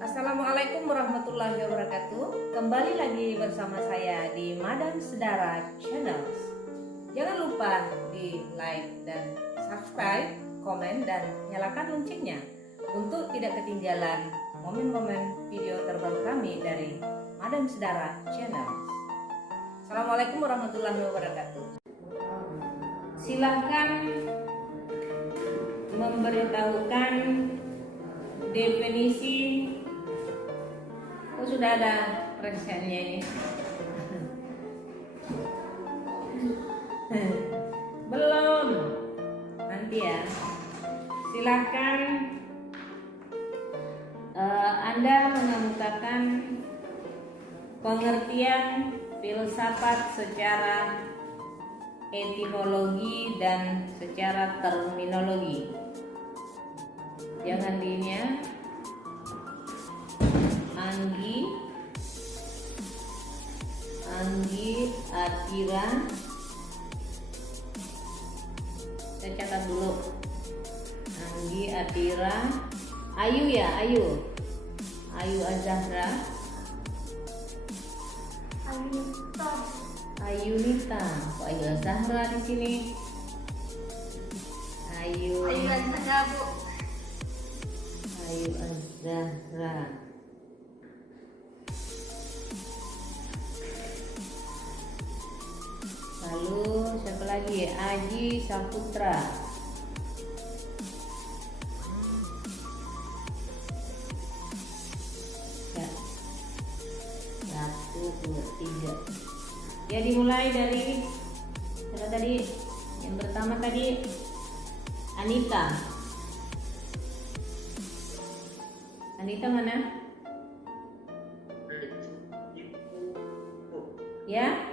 Assalamualaikum warahmatullahi wabarakatuh. Kembali lagi bersama saya di Madam Sedara Channel. Jangan lupa di like dan subscribe, komen dan nyalakan loncengnya untuk tidak ketinggalan momen-momen video terbaru kami dari Madam Sedara Channel. Assalamualaikum warahmatullahi wabarakatuh. Silahkan memberitahukan definisi. Oh, sudah ada presennya ini. Belum. Nanti ya. Silahkan Anda mengemukakan pengertian filsafat secara etimologi dan secara terminologi. Jangan dinya. Anggi Atira. Saya catat dulu. Anggi Atira. Ayu ya, Ayu Azahra. Ayunita. Kok Ayu Azahra di sini? Ayu Azahra, Bu. Ayu Azahra. Lalu siapa lagi? Aji Saputra. Ya. 1, 2, 3. Ya, dimulai dari siapa tadi? Yang pertama tadi Anita. Anita mana? Ya?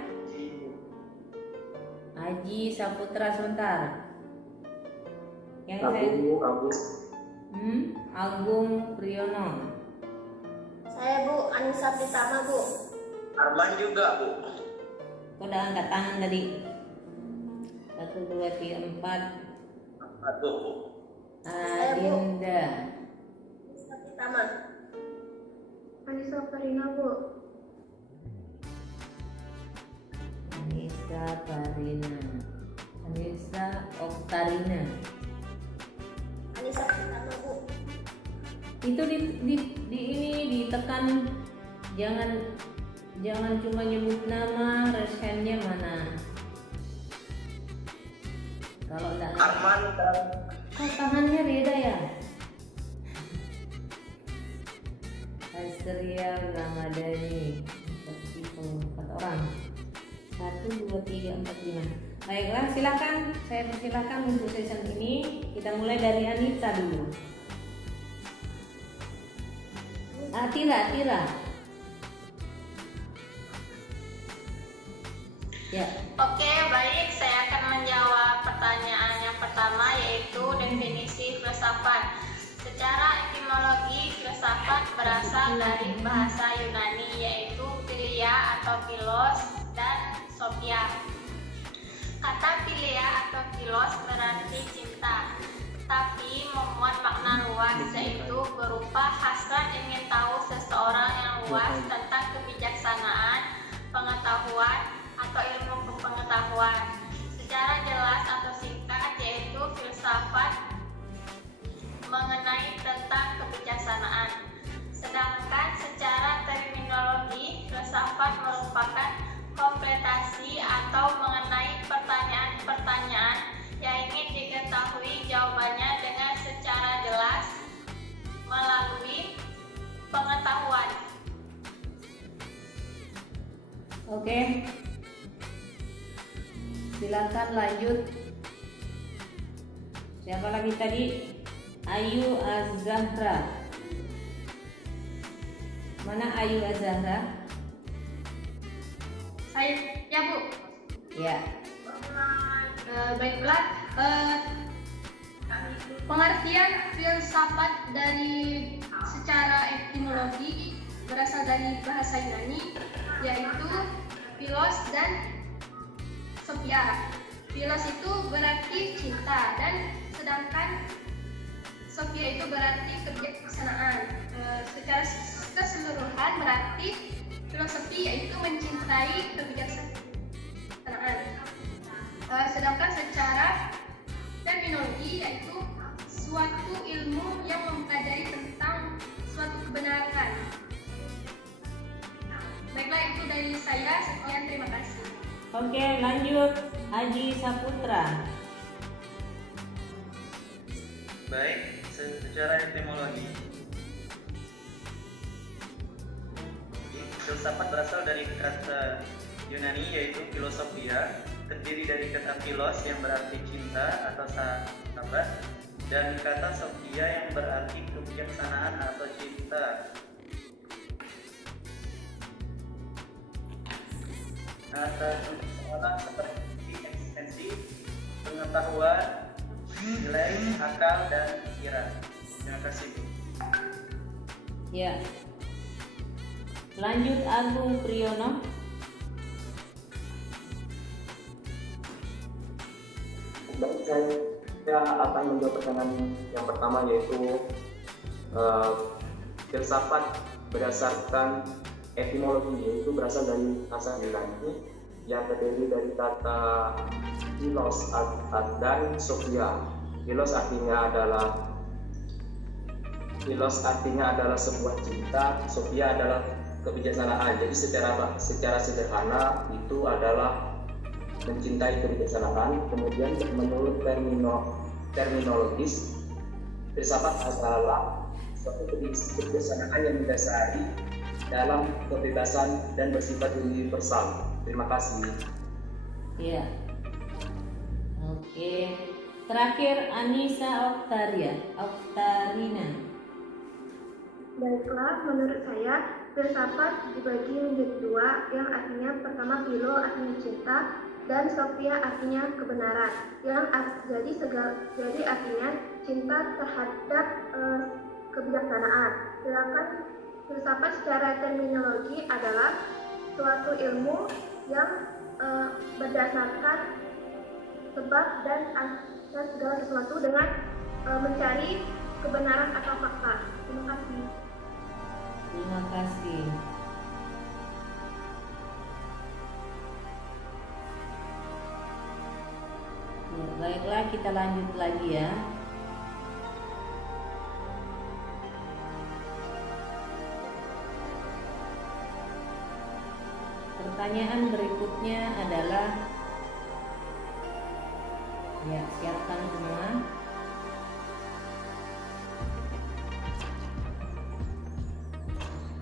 Aji Saputra sebentar. Yang saya Agung Priyono. Saya Bu Anissa Pritama, Bu. Arman juga, Bu. Udah angkat tangan tadi. 1, 2, 3, 4. Bu. Adinda. Anissa Pritama. Anissa Farina, Bu. Anissa Farina. Anissa Oktarina. Anissa Pritama, Bu. Itu di ini ditekan, jangan cuma nyebut nama, resennya mana. Kalau enggak, Arman dan kok tangannya beda ya? Asria Ramadhani. Seperti 4 orang. 1, 2, 3, 4, 5. Baiklah, silakan. Saya persilahkan untuk session ini. Kita mulai dari Anita dulu. Atira. Ya. Oke, baik. Saya akan menjawab pertanyaan yang pertama, yaitu definisi filsafat. Secara etimologi, filsafat berasal dari bahasa Yunani, yaitu philia atau philos dan sophia. Kata philia atau philos berarti cinta, tapi memuat makna luas, yaitu berupa hasrat ingin tahu seseorang yang luas tentang kebijaksanaan, pengetahuan, atau ilmu pengetahuan. Secara jelas atau singkat, yaitu filsafat mengenai tentang kebijaksanaan. Sedangkan secara terminologi, filsafat merupakan kompletasi atau mengenai pertanyaan-pertanyaan yang ingin diketahui jawabannya dengan secara jelas melalui pengetahuan. Oke. Silakan lanjut. Siapa lagi tadi? Ayu Azahra. Mana Ayu Azahra? Saya, ya Bu. Ya. Baiklah, pengertian filsafat dari secara etimologi berasal dari bahasa Yunani, yaitu philos dan sophia. Philos itu berarti cinta, dan sedangkan sophia itu berarti kebijaksanaan. Secara mencintai kebijaksanaan. Sedangkan secara terminologi yaitu suatu ilmu yang mempelajari tentang suatu kebenaran. Baiklah, itu dari saya. Sekian, terima kasih. Oke, lanjut Haji Saputra. Baik, secara etimologi, filsafat berasal dari kata Yunani yaitu filosofia, terdiri dari kata philos yang berarti cinta atau sahabat, dan kata sophia yang berarti kebijaksanaan atau cinta. Nah, seperti eksistensi, pengetahuan, nilai, akal, dan pikiran. Terima kasih. Ya. Lanjut Agung Priyono. Baik, saya akan menjawab pertanyaan yang pertama, yaitu filsafat berdasarkan etimologi, yaitu berasal dari bahasa Yunani yang terdiri dari kata philos dan sophia. Philos artinya adalah sebuah cinta, sophia adalah kebijaksanaan. Jadi secara sederhana itu adalah mencintai kebijaksanaan. Kemudian menurut terminologis, filsafat adalah suatu kebijaksanaan yang mendasari dalam kebebasan dan bersifat universal. Terima kasih. Ya. Oke. Terakhir Anissa Oktarina. Baiklah, menurut saya filsafat dibagi menjadi dua, yang artinya pertama philo artinya cinta dan sophia artinya kebenaran. Jadi artinya cinta terhadap kebijaksanaan. Sedangkan filsafat secara terminologi adalah suatu ilmu yang berdasarkan sebab dan segala sesuatu dengan mencari kebenaran atau fakta. Terima kasih. Terima kasih. Ya, baiklah, kita lanjut lagi ya. Pertanyaan berikutnya adalah, ya, siapkan semua.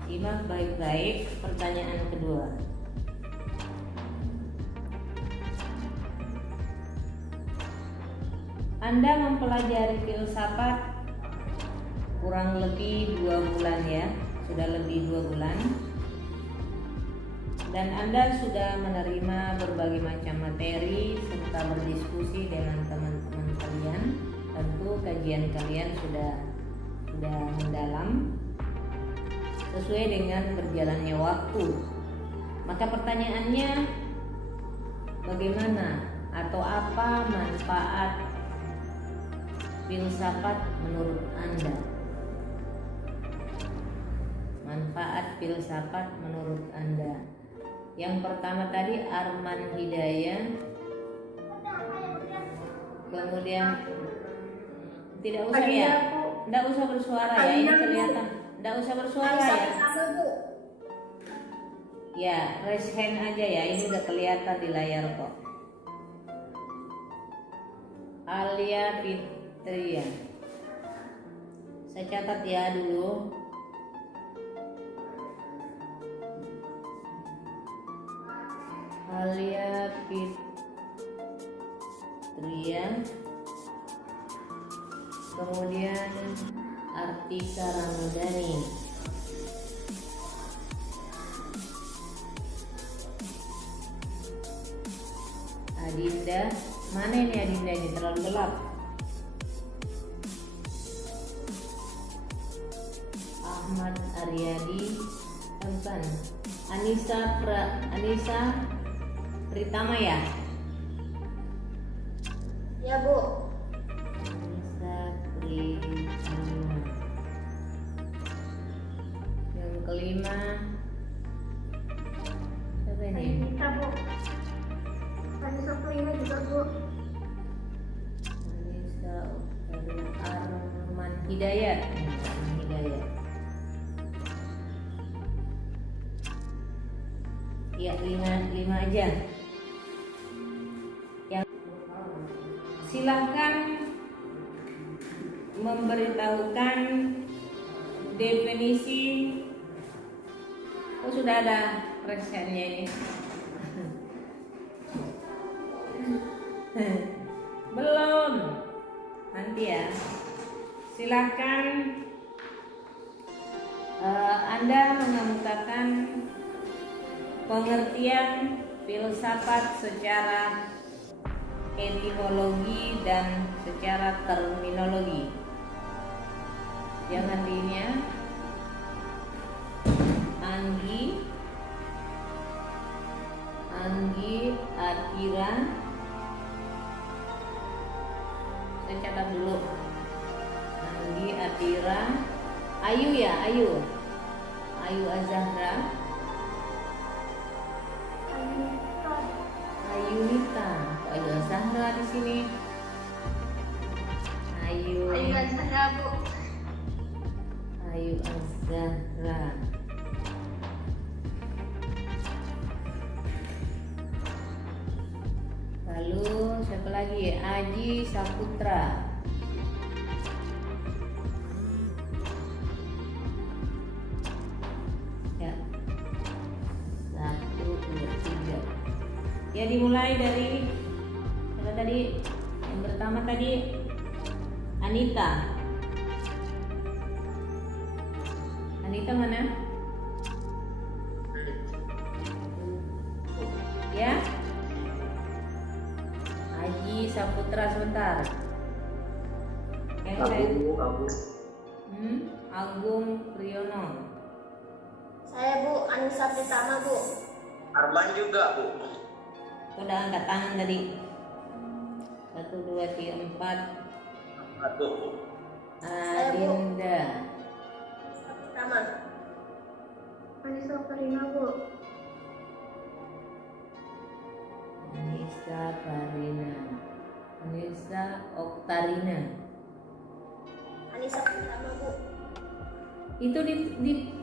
Simak baik-baik pertanyaan kedua. Anda mempelajari filsafat kurang lebih 2 bulan ya, sudah lebih 2 bulan. Dan Anda sudah menerima berbagai macam materi serta berdiskusi dengan teman-teman kalian. Tentu kajian kalian sudah mendalam sesuai dengan berjalannya waktu. Maka pertanyaannya, bagaimana atau apa manfaat filsafat menurut Anda? Manfaat filsafat menurut Anda. Yang pertama tadi Arman Hidayah. Kemudian tidak usah ya, tidak usah bersuara ya, ini kelihatan. Tidak usah bersuara ya. Ya, raise hand aja ya, ini udah kelihatan di layar kok. Alia Fitria. Saya catat ya dulu. Alia Fitria, kemudian Artika Ramadhani, Adinda. Mana ini Adinda, ini terlalu gelap. Ahmad Aryadi, bukan. Anissa Pritama ya? Ya, Bu. Anissa Pritama. Yang kelima, saya Siapa ini? Anissa, Bu. Anissa Prima juga, Bu. Anissa Arman Hidayat. Arman Hidayat. Ya, lima aja. Yang silahkan memberitahukan definisi. Oh, sudah ada resennya ini. Belum. Nanti ya. Silahkan Anda mengemukakan pengertian filsafat secara etimologi dan secara terminologi. Jangan dinya. Anggi Atira. Saya catat dulu. Anggi Atira. Ayu ya, Ayu Azahra. Ayunita. Kok Ayu Azahra di sini? Ayu Azahra, Bu. Ayu Azahra. Lalu siapa lagi? Aji Saputra. Ya. 1, 2, 3. Ya, dimulai dari siapa tadi? Yang pertama tadi Anita. Anita mana? Ya. Aji Saputra sebentar. Yang saya Agung Priyono. Saya, Bu. Anissa Pritama, Bu. Arman juga, Bu. Udah angkat tangan tadi. 1, 2, 3, 4. Satu, Bu. Adinda. Pritama. Anissa Karina, Bu. Anissa Karina. Anissa Oktarina. Anissa Pritama, Bu. Itu di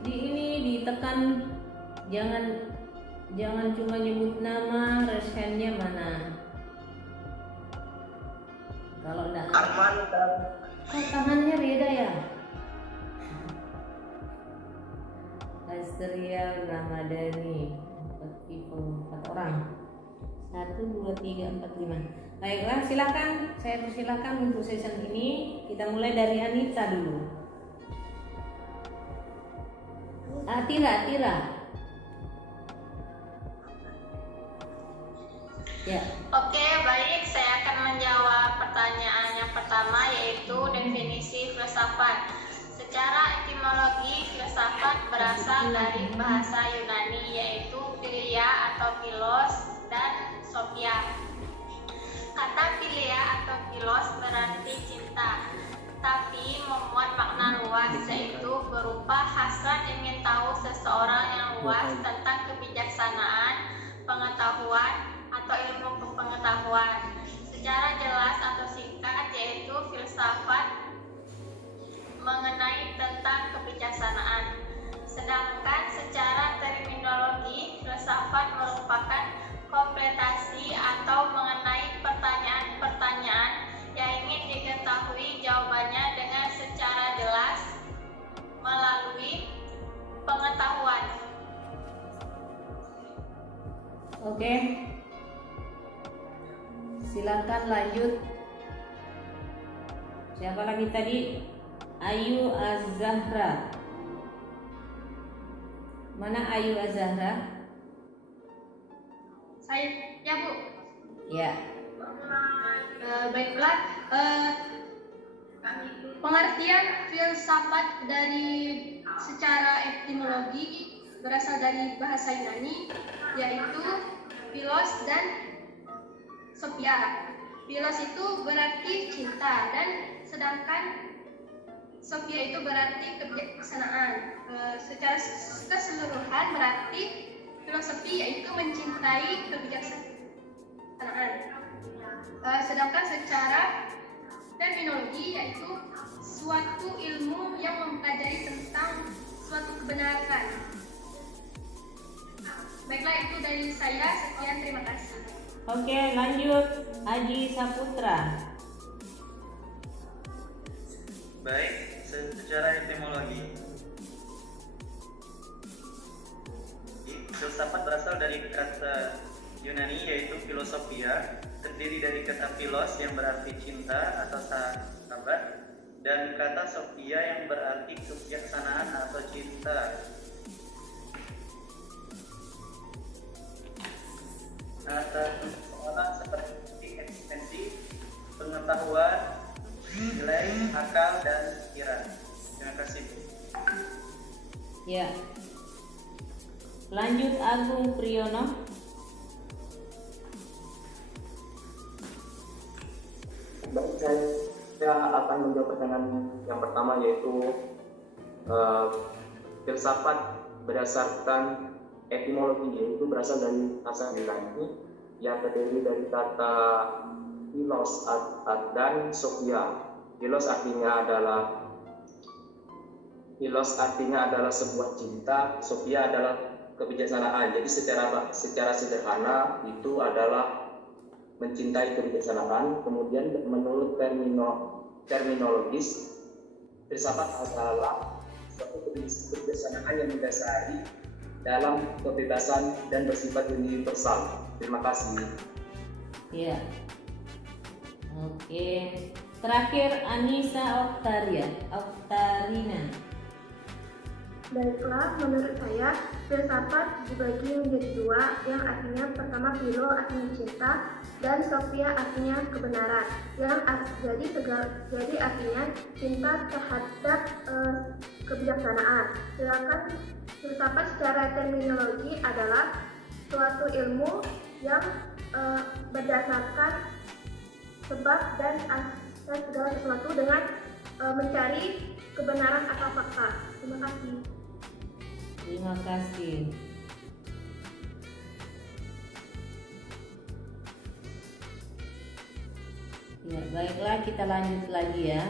ini ditekan, jangan cuma nyebut nama, resennya mana. Kalau enggak, Arman dan kok tangannya beda ya? Astria Ramadhani. 4 orang. 1, 2, 3, 4, 5. Baiklah, silakan. Saya persilakan untuk season ini. Kita mulai dari Anita dulu. Atira. Ya. Oke, baik. Saya akan menjawab pertanyaan yang pertama, yaitu definisi filsafat. Secara etimologi, filsafat berasal dari bahasa Yunani, yaitu philia atau philos dan sophia. Kata philia atau philos berarti cinta, tapi memuat makna luas, yaitu berupa hasrat ingin tahu seseorang yang luas tentang kebijaksanaan, pengetahuan, atau ilmu pengetahuan. Secara jelas atau singkat, yaitu filsafat mengenai tentang kebijaksanaan. Sedangkan secara terminologi, filsafat merupakan kompletasi atau mengenai pertanyaan-pertanyaan yang ingin diketahui jawabannya dengan secara jelas melalui pengetahuan. Oke. Silakan lanjut. Siapa lagi tadi? Ayu Azahra. Mana Ayu Azahra? Saya, ya, Bu. Ya. Baiklah, pengertian filsafat dari secara etimologi berasal dari bahasa Yunani, yaitu philos dan sophia. Philos itu berarti cinta, dan sedangkan sophia itu berarti kebijaksanaan. Secara keseluruhan berarti filosofi yaitu mencintai kebijaksanaan. Sedangkan secara terminologi yaitu suatu ilmu yang mempelajari tentang suatu kebenaran. Baiklah, itu dari saya. Sekian, terima kasih. Oke, lanjut Aji Saputra. Baik, secara etimologi, filsafat berasal dari kata Yunani yaitu filosofia, terdiri dari kata philos yang berarti cinta atau sahabat, dan kata sophia yang berarti kebijaksanaan atau cinta. Atas persoalan seperti eksistensi, pengetahuan, nilai, akal, dan pikiran. Terima kasih, Bu. Ya. Lanjut Agung Priyono. Baik, saya akan menjawab pertanyaan yang pertama, yaitu filsafat berdasarkan etimologi, yaitu berasal dari bahasa Yunani yang terdiri dari kata philos dan sophia. Philos artinya adalah sebuah cinta, sophia adalah kebijaksanaan. Jadi secara sederhana itu adalah mencintai kebijaksanaan. Kemudian menurut terminologis, filsafat adalah suatu kebijaksanaan yang mendasari dalam kebebasan dan bersifat universal. Terima kasih. Ya. Oke. Terakhir Anissa Oktarina. Baiklah, menurut saya filsafat dibagi menjadi dua, yang artinya pertama philo artinya cinta dan sophia artinya kebenaran. Jadi artinya cinta terhadap kebijaksanaan. Sedangkan filsafat secara terminologi adalah suatu ilmu yang berdasarkan sebab dan segala sesuatu dengan mencari kebenaran atau fakta. Terima kasih. Terima kasih. Ya, baiklah, kita lanjut lagi ya.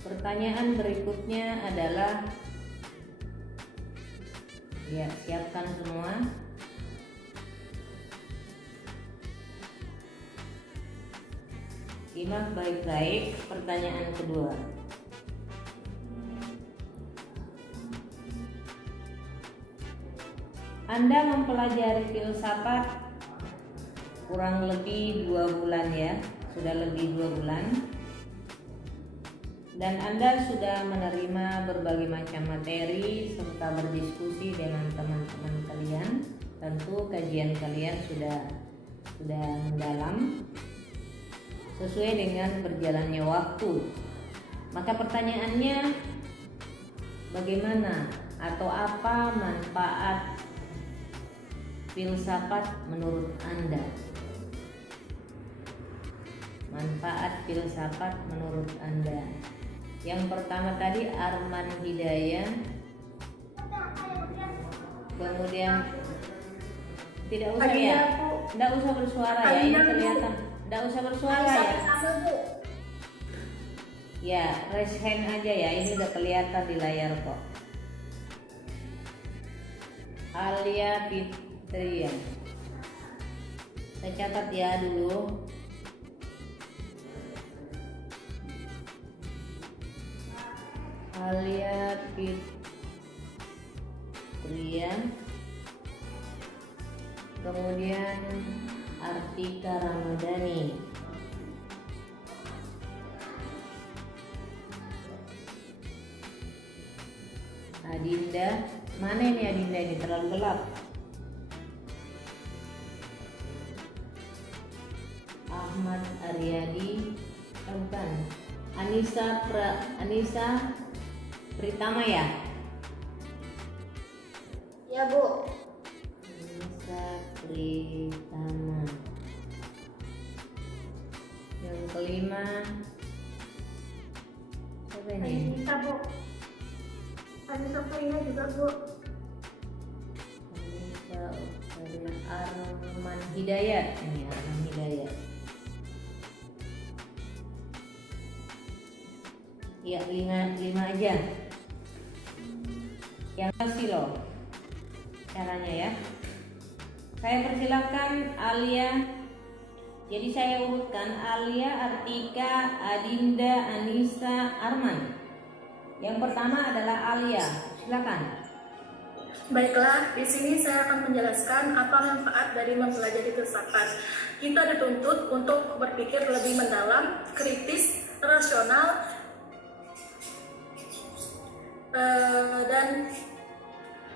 Pertanyaan berikutnya adalah, ya, siapkan semua. Simak baik-baik pertanyaan kedua. Anda mempelajari filsafat kurang lebih 2 bulan ya, sudah lebih 2 bulan. Dan Anda sudah menerima berbagai macam materi serta berdiskusi dengan teman-teman kalian. Tentu kajian kalian sudah mendalam sesuai dengan berjalannya waktu. Maka pertanyaannya, bagaimana atau apa manfaat filsafat menurut Anda? Manfaat filsafat menurut Anda. Yang pertama tadi Arman Hidayah. Kemudian tidak usah ya, tidak usah bersuara ya, ini kelihatan. Tidak usah bersuara ya. Ya, raise hand aja ya, ini udah kelihatan di layar kok. Alia Fitria. Saya catat ya dulu. Alia Fitria. Kemudian Artika Ramadhani. Adinda, mana ini Adinda, ini terlalu gelap. Ahmad Aryadi, bukan. Anissa Pritama ya? Ya, Bu. Anissa Pritama. Yang kelima Siapa ini? Anissa, Bu. Ada Sofrina juga, Bu. Anissa, Oktaria, Arman Hidayat. Ini Arman Hidayat. Ya, 5 aja. Yang kasih loh caranya ya. Saya persilakan Alia. Jadi saya urutkan Alia, Artika, Adinda, Anissa, Arman. Yang pertama adalah Alia. Silakan. Baiklah, di sini saya akan menjelaskan apa manfaat dari mempelajari filsafat. Kita dituntut untuk berpikir lebih mendalam, kritis, rasional, dan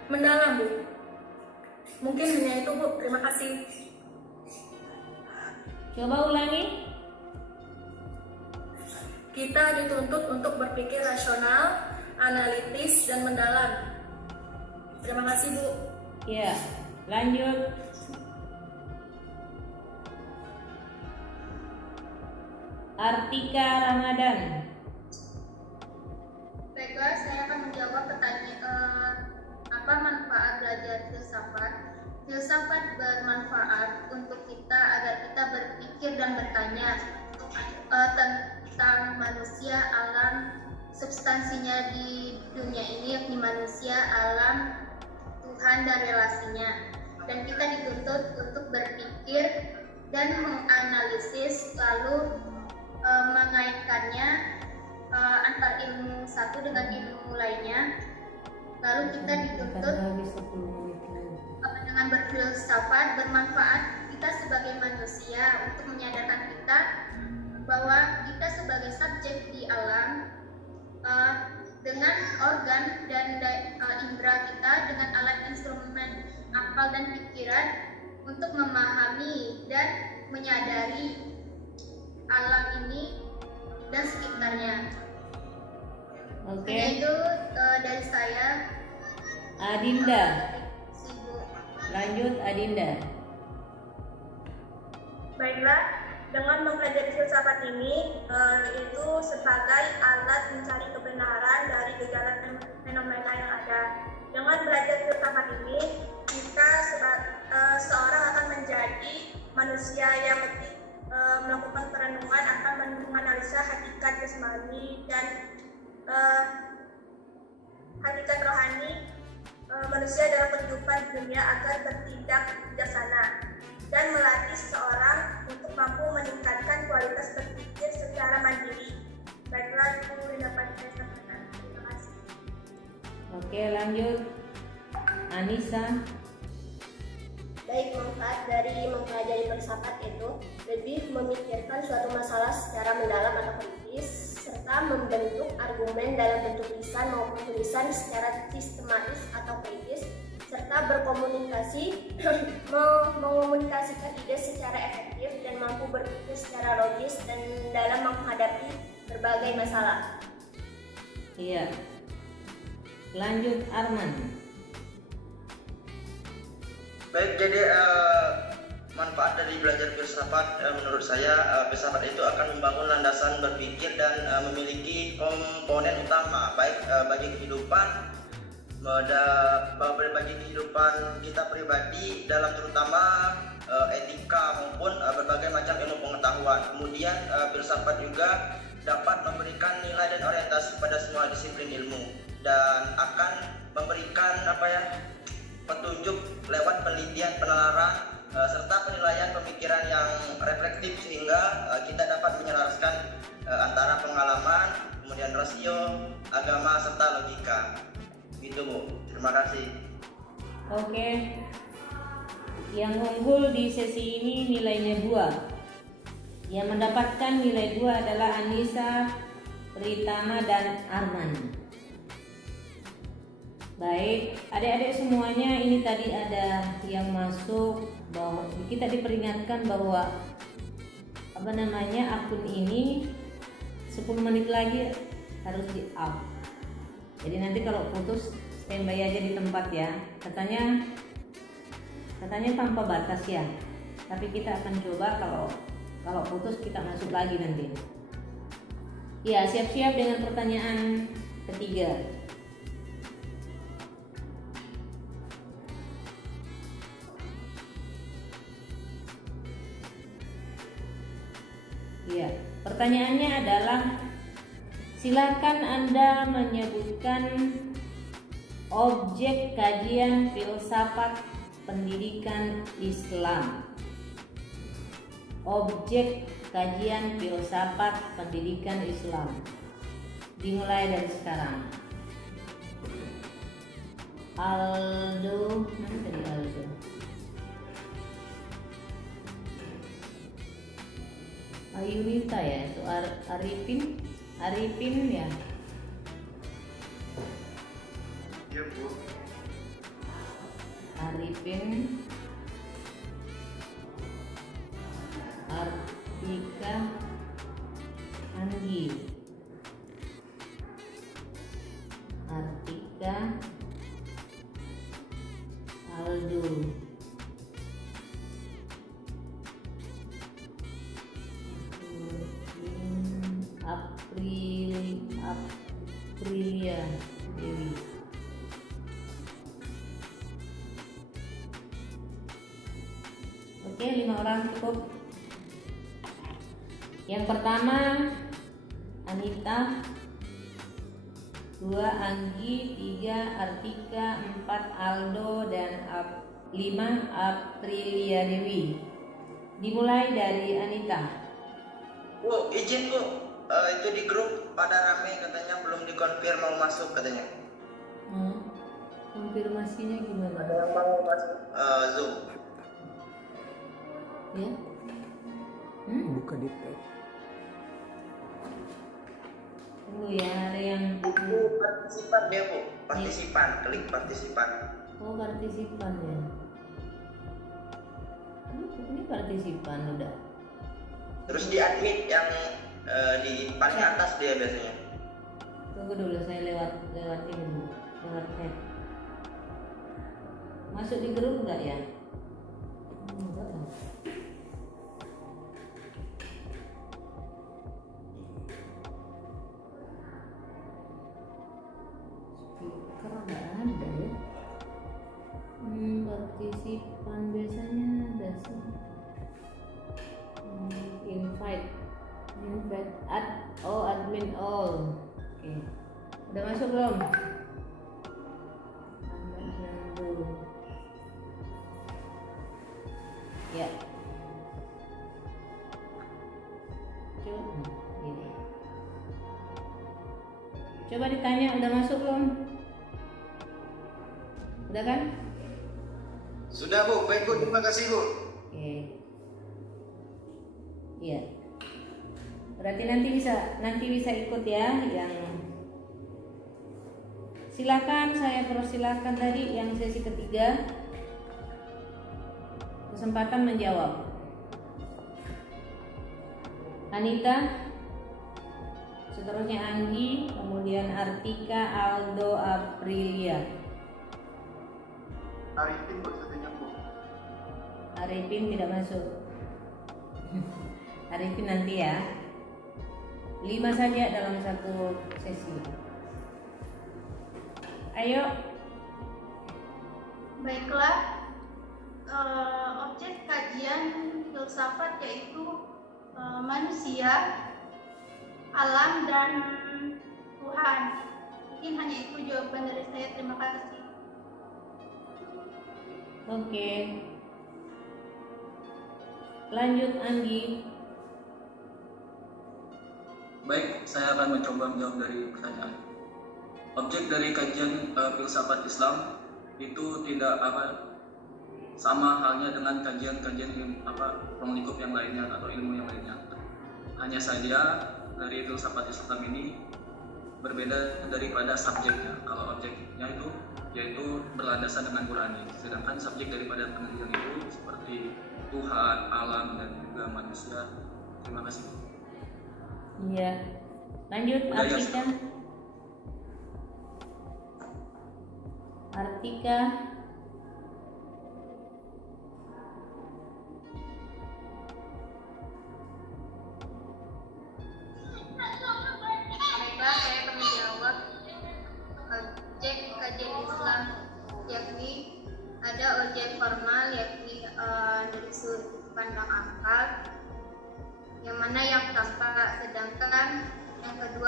mendalam, Bu. Mungkin hanya itu, Bu. Terima kasih. Coba ulangi. Kita dituntut untuk berpikir rasional, analitis, dan mendalam. Terima kasih, Bu. Ya, lanjut. Artika Ramadan. Baiklah, saya akan menjawab pertanyaan apa manfaat belajar filsafat. Filsafat bermanfaat untuk kita agar kita berpikir dan bertanya tentang manusia, alam, substansinya di dunia ini, yakni manusia, alam, Tuhan, dan relasinya. Dan kita dituntut untuk berpikir dan menganalisis, lalu mengaitkannya antar ilmu satu dengan ilmu lainnya. Lalu kita dituntut dengan berfilsafat bermanfaat kita sebagai manusia untuk menyadarkan kita bahwa kita sebagai subjek di alam dengan organ dan indera kita, dengan alat instrumen akal dan pikiran untuk memahami dan menyadari alam ini dan sekitarnya. Oke. Itu dari saya. Adinda. Lanjut Adinda. Baiklah, dengan mempelajari filsafat ini itu sebagai alat mencari kebenaran dari gejala fenomena yang ada. Dengan belajar filsafat ini, kita seorang akan menjadi manusia yang lebih melakukan perenungan, akan menganalisa hakikat jasmani dan hakikat rohani manusia dalam kehidupan di dunia agar bertindak bijaksana dan melatih seseorang untuk mampu meningkatkan kualitas berpikir secara mandiri. Baiklah, itu yang dapat saya sampaikan. Terima kasih. Oke, lanjut Anissa. Baik, manfaat dari mempelajari filsafat itu lebih memikirkan suatu masalah secara mendalam atau kritis, serta membentuk argumen dalam bentuk lisan maupun tulisan secara sistematis atau kritis, serta berkomunikasi, mengomunikasikan ide secara efektif dan mampu berpikir secara logis dan dalam menghadapi berbagai masalah. Iya. Lanjut Arman. Baik, jadi manfaat dari belajar filsafat menurut saya filsafat itu akan membangun landasan berpikir dan memiliki komponen utama baik bagi kehidupan bagi kehidupan kita pribadi dalam terutama etika maupun berbagai macam ilmu pengetahuan. Kemudian filsafat juga dapat memberikan nilai dan orientasi pada semua disiplin ilmu dan akan memberikan petunjuk lewat penelitian, penalaran, serta penilaian pemikiran yang reflektif sehingga kita dapat menyelaraskan antara pengalaman, kemudian rasio, agama, serta logika. Gitu, Bu. Terima kasih. Oke. Yang unggul di sesi ini nilainya 2. Yang mendapatkan nilai 2 adalah Anissa, Pritama, dan Arman. Baik, adik-adik semuanya, ini tadi ada yang masuk bahwa kita diperingatkan bahwa akun ini 10 menit lagi harus di up. Jadi nanti kalau putus standby aja di tempat ya. Katanya tanpa batas ya. Tapi kita akan coba kalau putus kita masuk lagi nanti. Ya, siap-siap dengan pertanyaan ketiga. Ya, pertanyaannya adalah silakan Anda menyebutkan objek kajian filsafat pendidikan Islam. Objek kajian filsafat pendidikan Islam. Dimulai dari sekarang. Aldo, mana tadi Aldo? Ayunita ya, itu Arifin ya. Iya Bu. Arifin, Artika, Anggi, Artika, Aldo, Aprilia Dewi. Oke, 5 orang cukup. Yang pertama Anita, 2 Anggi, 3 Artika, 4 Aldo, dan 5 Aprilia Dewi. Dimulai dari Anita. Bu, izin Bu, itu di grup pada rame katanya belum dikonfirm mau masuk katanya. Konfirmasinya gimana? Ada yang mau masuk Zoom. Ya? Buka di tab. Tunggu ya, ada yang Bu, partisipan dia Bu, partisipan, klik partisipan. oh partisipan ya. Ini partisipan udah. Terus di admit yang di paling atas dia biasanya. Tunggu dulu, saya lewat ini dulu, lewat chat. Masuk di grup enggak ya? Enggak lah. Speaker enggak ada ya? Partisipan biasanya ada sih. Invite admin all. Oke. Udah masuk belum? Dulu. Ya. Coba ditanya udah masuk belum? Udah kan? Sudah Bu, baik Bu, terima kasih Bu. Oke. Iya. Berarti nanti bisa ikut ya yang silakan, saya persilakan tadi yang sesi ketiga kesempatan menjawab. Anita, seterusnya Anggi, kemudian Artika, Aldo, Aprilia. Arifin maksudnya Bu. Arifin tidak masuk. Arifin nanti ya. 5 saja dalam satu sesi. Ayo. Baiklah, objek kajian filsafat yaitu manusia, alam, dan Tuhan. Mungkin hanya itu jawaban dari saya. Terima kasih. Oke. Lanjut Anggi. Baik, saya akan mencoba menjawab dari pertanyaan. Objek dari kajian filsafat Islam itu tidak sama halnya dengan kajian-kajian ruang lingkup yang lainnya atau ilmu yang lainnya. Hanya saja dari filsafat Islam ini berbeda daripada subjeknya. Kalau objeknya itu yaitu berlandasan dengan Qurani, sedangkan subjek daripada penelitian itu seperti Tuhan, alam, dan juga manusia. Terima kasih. Iya. Lanjut Artika. Artika.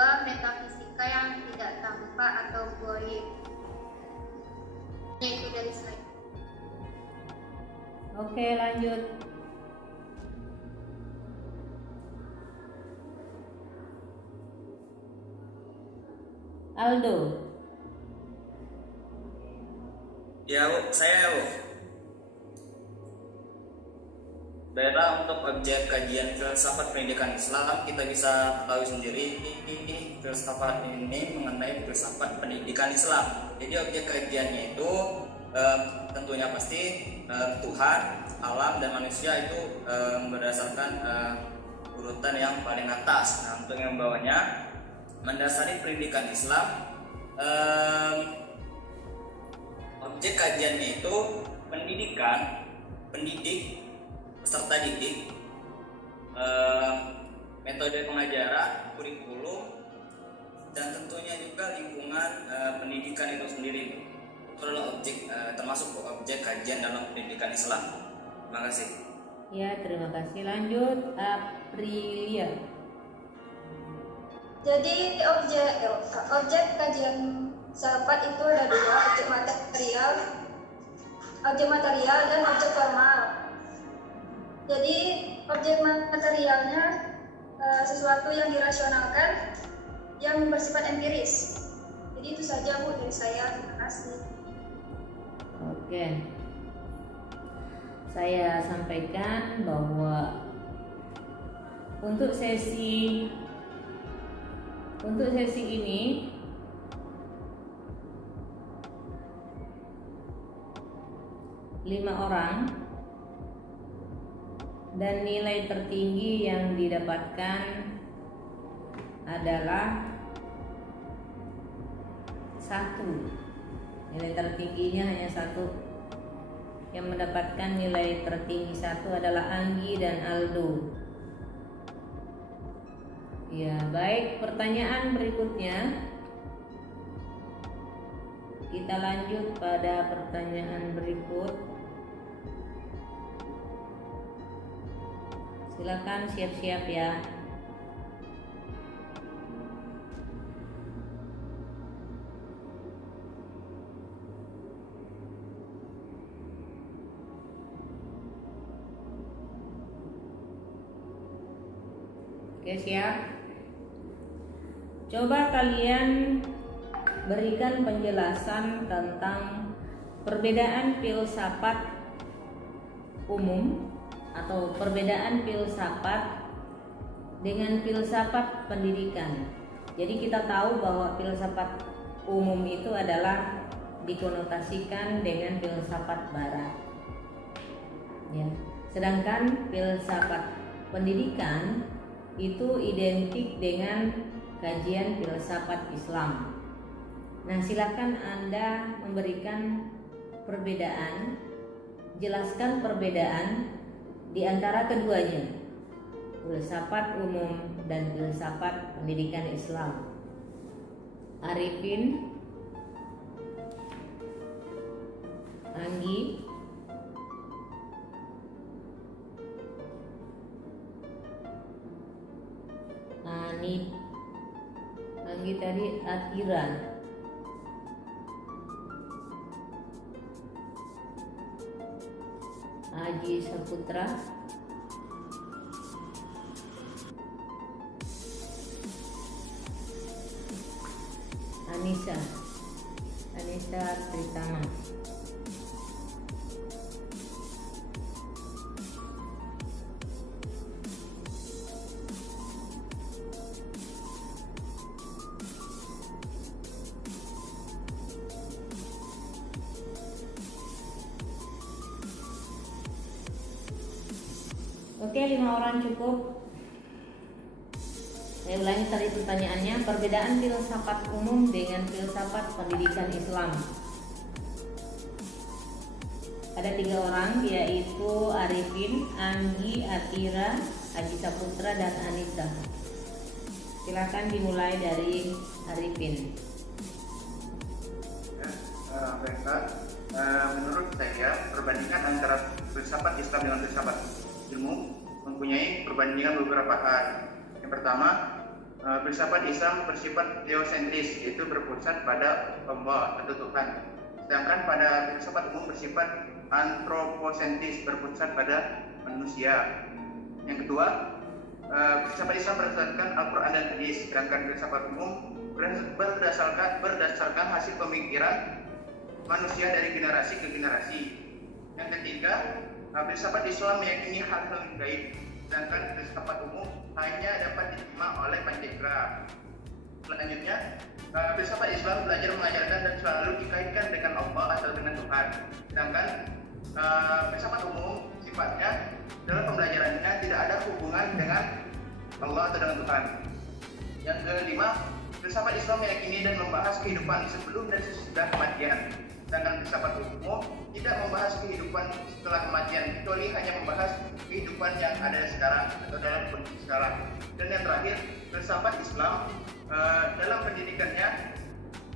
kedua, metafisika yang tidak tampak atau goib. Itu dari saya. Oke, lanjut. Aldo. Ya, Bu, saya Bu. Baiklah, untuk objek kajian filsafat pendidikan Islam, kita bisa tahu sendiri filsafat ini mengenai filsafat pendidikan Islam. Jadi objek kajiannya itu tentunya pasti Tuhan, alam, dan manusia itu berdasarkan urutan yang paling atas. Nah, untuk yang bawahnya mendasari pendidikan Islam, objek kajiannya itu pendidik, peserta didik, metode pengajaran, kurikulum, dan tentunya juga lingkungan pendidikan itu sendiri. Itu adalah objek, termasuk objek kajian dalam pendidikan Islam. Terima kasih. Ya, terima kasih. Lanjut, Aprilia. Jadi objek kajian filsafat itu ada dua, objek material dan objek formal. Jadi objek materialnya sesuatu yang dirasionalkan yang bersifat empiris. Jadi itu saja Bu dari saya. Terima kasih. Oke. Saya sampaikan bahwa untuk sesi ini lima orang, dan nilai tertinggi yang didapatkan adalah 1. Nilai tertingginya hanya 1. Yang mendapatkan nilai tertinggi 1 adalah Anggi dan Aldo. Ya, baik, pertanyaan berikutnya. Kita lanjut pada pertanyaan berikut. Silakan siap-siap ya. Oke, siap. Coba kalian berikan penjelasan tentang perbedaan filsafat umum atau perbedaan filsafat dengan filsafat pendidikan. Jadi kita tahu bahwa filsafat umum itu adalah dikonotasikan dengan filsafat barat. Ya. Sedangkan filsafat pendidikan itu identik dengan kajian filsafat Islam. Nah, silakan Anda memberikan perbedaan, jelaskan perbedaan di antara keduanya, filsafat umum dan filsafat pendidikan Islam. Arifin, Anggi, Anggi tadi Atira, Aji Saputra, Anissa Tritama. Oke, 5 orang cukup. Saya ulangi tadi pertanyaannya, perbedaan filsafat umum dengan filsafat pendidikan Islam. Ada 3 orang, yaitu Arifin, Anggi, Atira, Aji Saputra, dan Anissa. Silakan dimulai dari Arifin. Menurut saya, perbandingan antara filsafat Islam dengan filsafat ilmu mempunyai perbandingan beberapa hal. Yang pertama, filsafat Islam bersifat teosentris, yaitu berpusat pada Allah atau Tuhan. Sedangkan pada filsafat umum bersifat antroposentris, berpusat pada manusia. Yang kedua, filsafat Islam berdasarkan Al-Quran dan Hadis, sedangkan filsafat umum berdasarkan hasil pemikiran manusia dari generasi ke generasi. Yang ketiga, filsafat Islam meyakini hal-hal yang gaib, sedangkan filsafat umum hanya dapat diterima oleh pancaindera. Selanjutnya, filsafat Islam belajar mengajarkan dan selalu dikaitkan dengan Allah atau dengan Tuhan, sedangkan filsafat umum sifatnya dalam pembelajarannya tidak ada hubungan dengan Allah atau dengan Tuhan. Yang kelima, filsafat Islam meyakini dan membahas kehidupan sebelum dan sesudah kematian, sedangkan filsafat umum tidak membahas kehidupan setelah kematian, kecuali hanya membahas kehidupan yang ada sekarang atau dalam kondisi sekarang. Dan yang terakhir, filsafat Islam dalam pendidikannya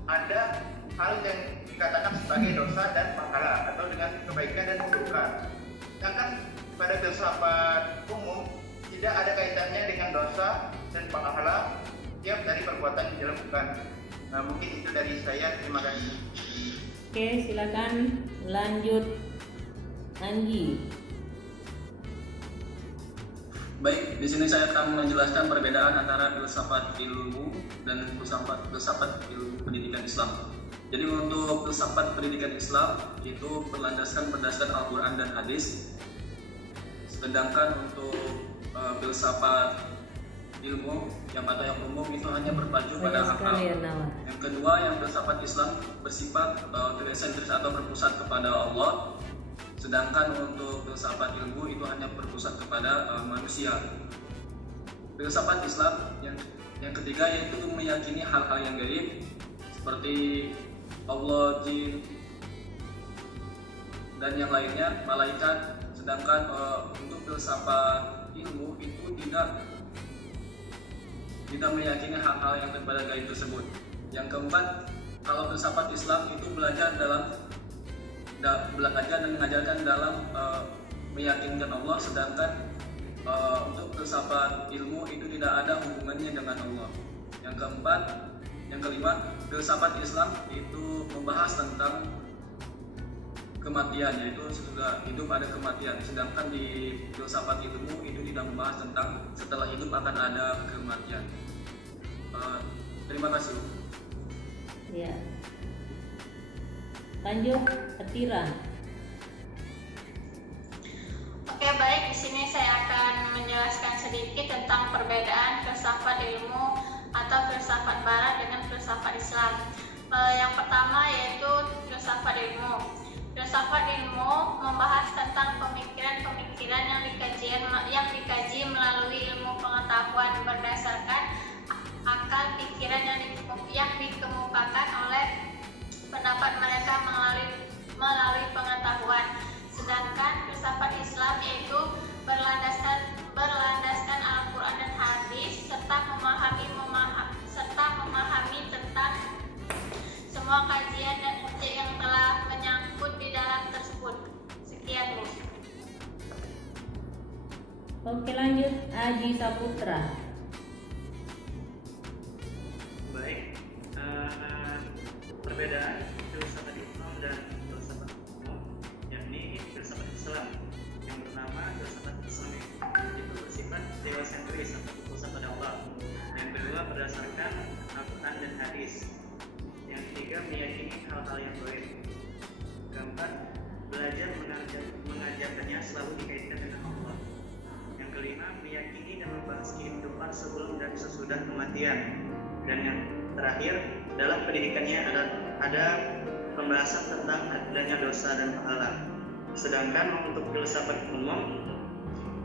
ada hal yang dikatakan sebagai dosa dan pahala, atau dengan kebaikan dan keburukan. Sedangkan pada filsafat umum tidak ada kaitannya dengan dosa dan pahala tiap dari perbuatan yang dilakukan. Mungkin itu dari saya. Terima kasih. Oke, silakan lanjut Anji. Baik, di sini saya akan menjelaskan perbedaan antara filsafat ilmu dan filsafat ilmu pendidikan Islam. Jadi untuk filsafat pendidikan Islam itu berdasarkan Al-Quran dan Hadis, sedangkan untuk filsafat ilmu yang umum itu hanya berpacu pada akal. Yang kedua, yang filsafat Islam bersifat teosentris atau berpusat kepada Allah, sedangkan untuk filsafat ilmu itu hanya berpusat kepada manusia. Filsafat Islam yang ketiga yaitu meyakini hal-hal yang gaib seperti Allah, jin, dan yang lainnya, malaikat. Sedangkan untuk filsafat ilmu itu tidak meyakini hal-hal yang berbeda gaib tersebut. Yang keempat, kalau filsafat Islam itu belajar dan mengajarkan dalam meyakinkan Allah, sedangkan untuk filsafat ilmu itu tidak ada hubungannya dengan Allah. Yang kelima, filsafat Islam itu membahas tentang kematian, yaitu setelah hidup ada kematian, sedangkan di filsafat ilmu itu tidak membahas tentang setelah hidup akan ada kematian. Terima kasih. Ya. Lanjut, Atira. Oke, baik. Di sini saya akan menjelaskan sedikit tentang perbedaan filsafat ilmu atau filsafat barat dengan filsafat Islam. Yang pertama yaitu filsafat ilmu. Filsafat ilmu membahas tentang pemikiran-pemikiran yang dikaji melalui ilmu pengetahuan berdasarkan akal pikiran yang dikemukakan oleh pendapat mereka melalui pengetahuan. Sedangkan filsafat Islam yaitu berlandaskan Al-Quran dan Hadis serta memahami tentang semua kajian dan objek yang telah menyangkut di dalam tersebut. Sekian, Bu. Oke, lanjut Aji Saputra. Baik, perbedaan filsafat Islam dan filsafat umum, yakni filsafat Islam. Yang pertama, filsafat Islam itu bersifat teosentris atau berpusat pada Allah. Yang kedua, berdasarkan Al-Quran dan Hadis. Yang ketiga, meyakini hal-hal yang gaib. Keempat, belajar mengajarkannya selalu dikaitkan dengan Allah. Yang kelima, meyakini dan membahas kehidupan sebelum dan sesudah kematian. Dan yang terakhir, dalam pendidikannya ada pembahasan tentang adanya dosa dan pahala. Sedangkan untuk filsafat umum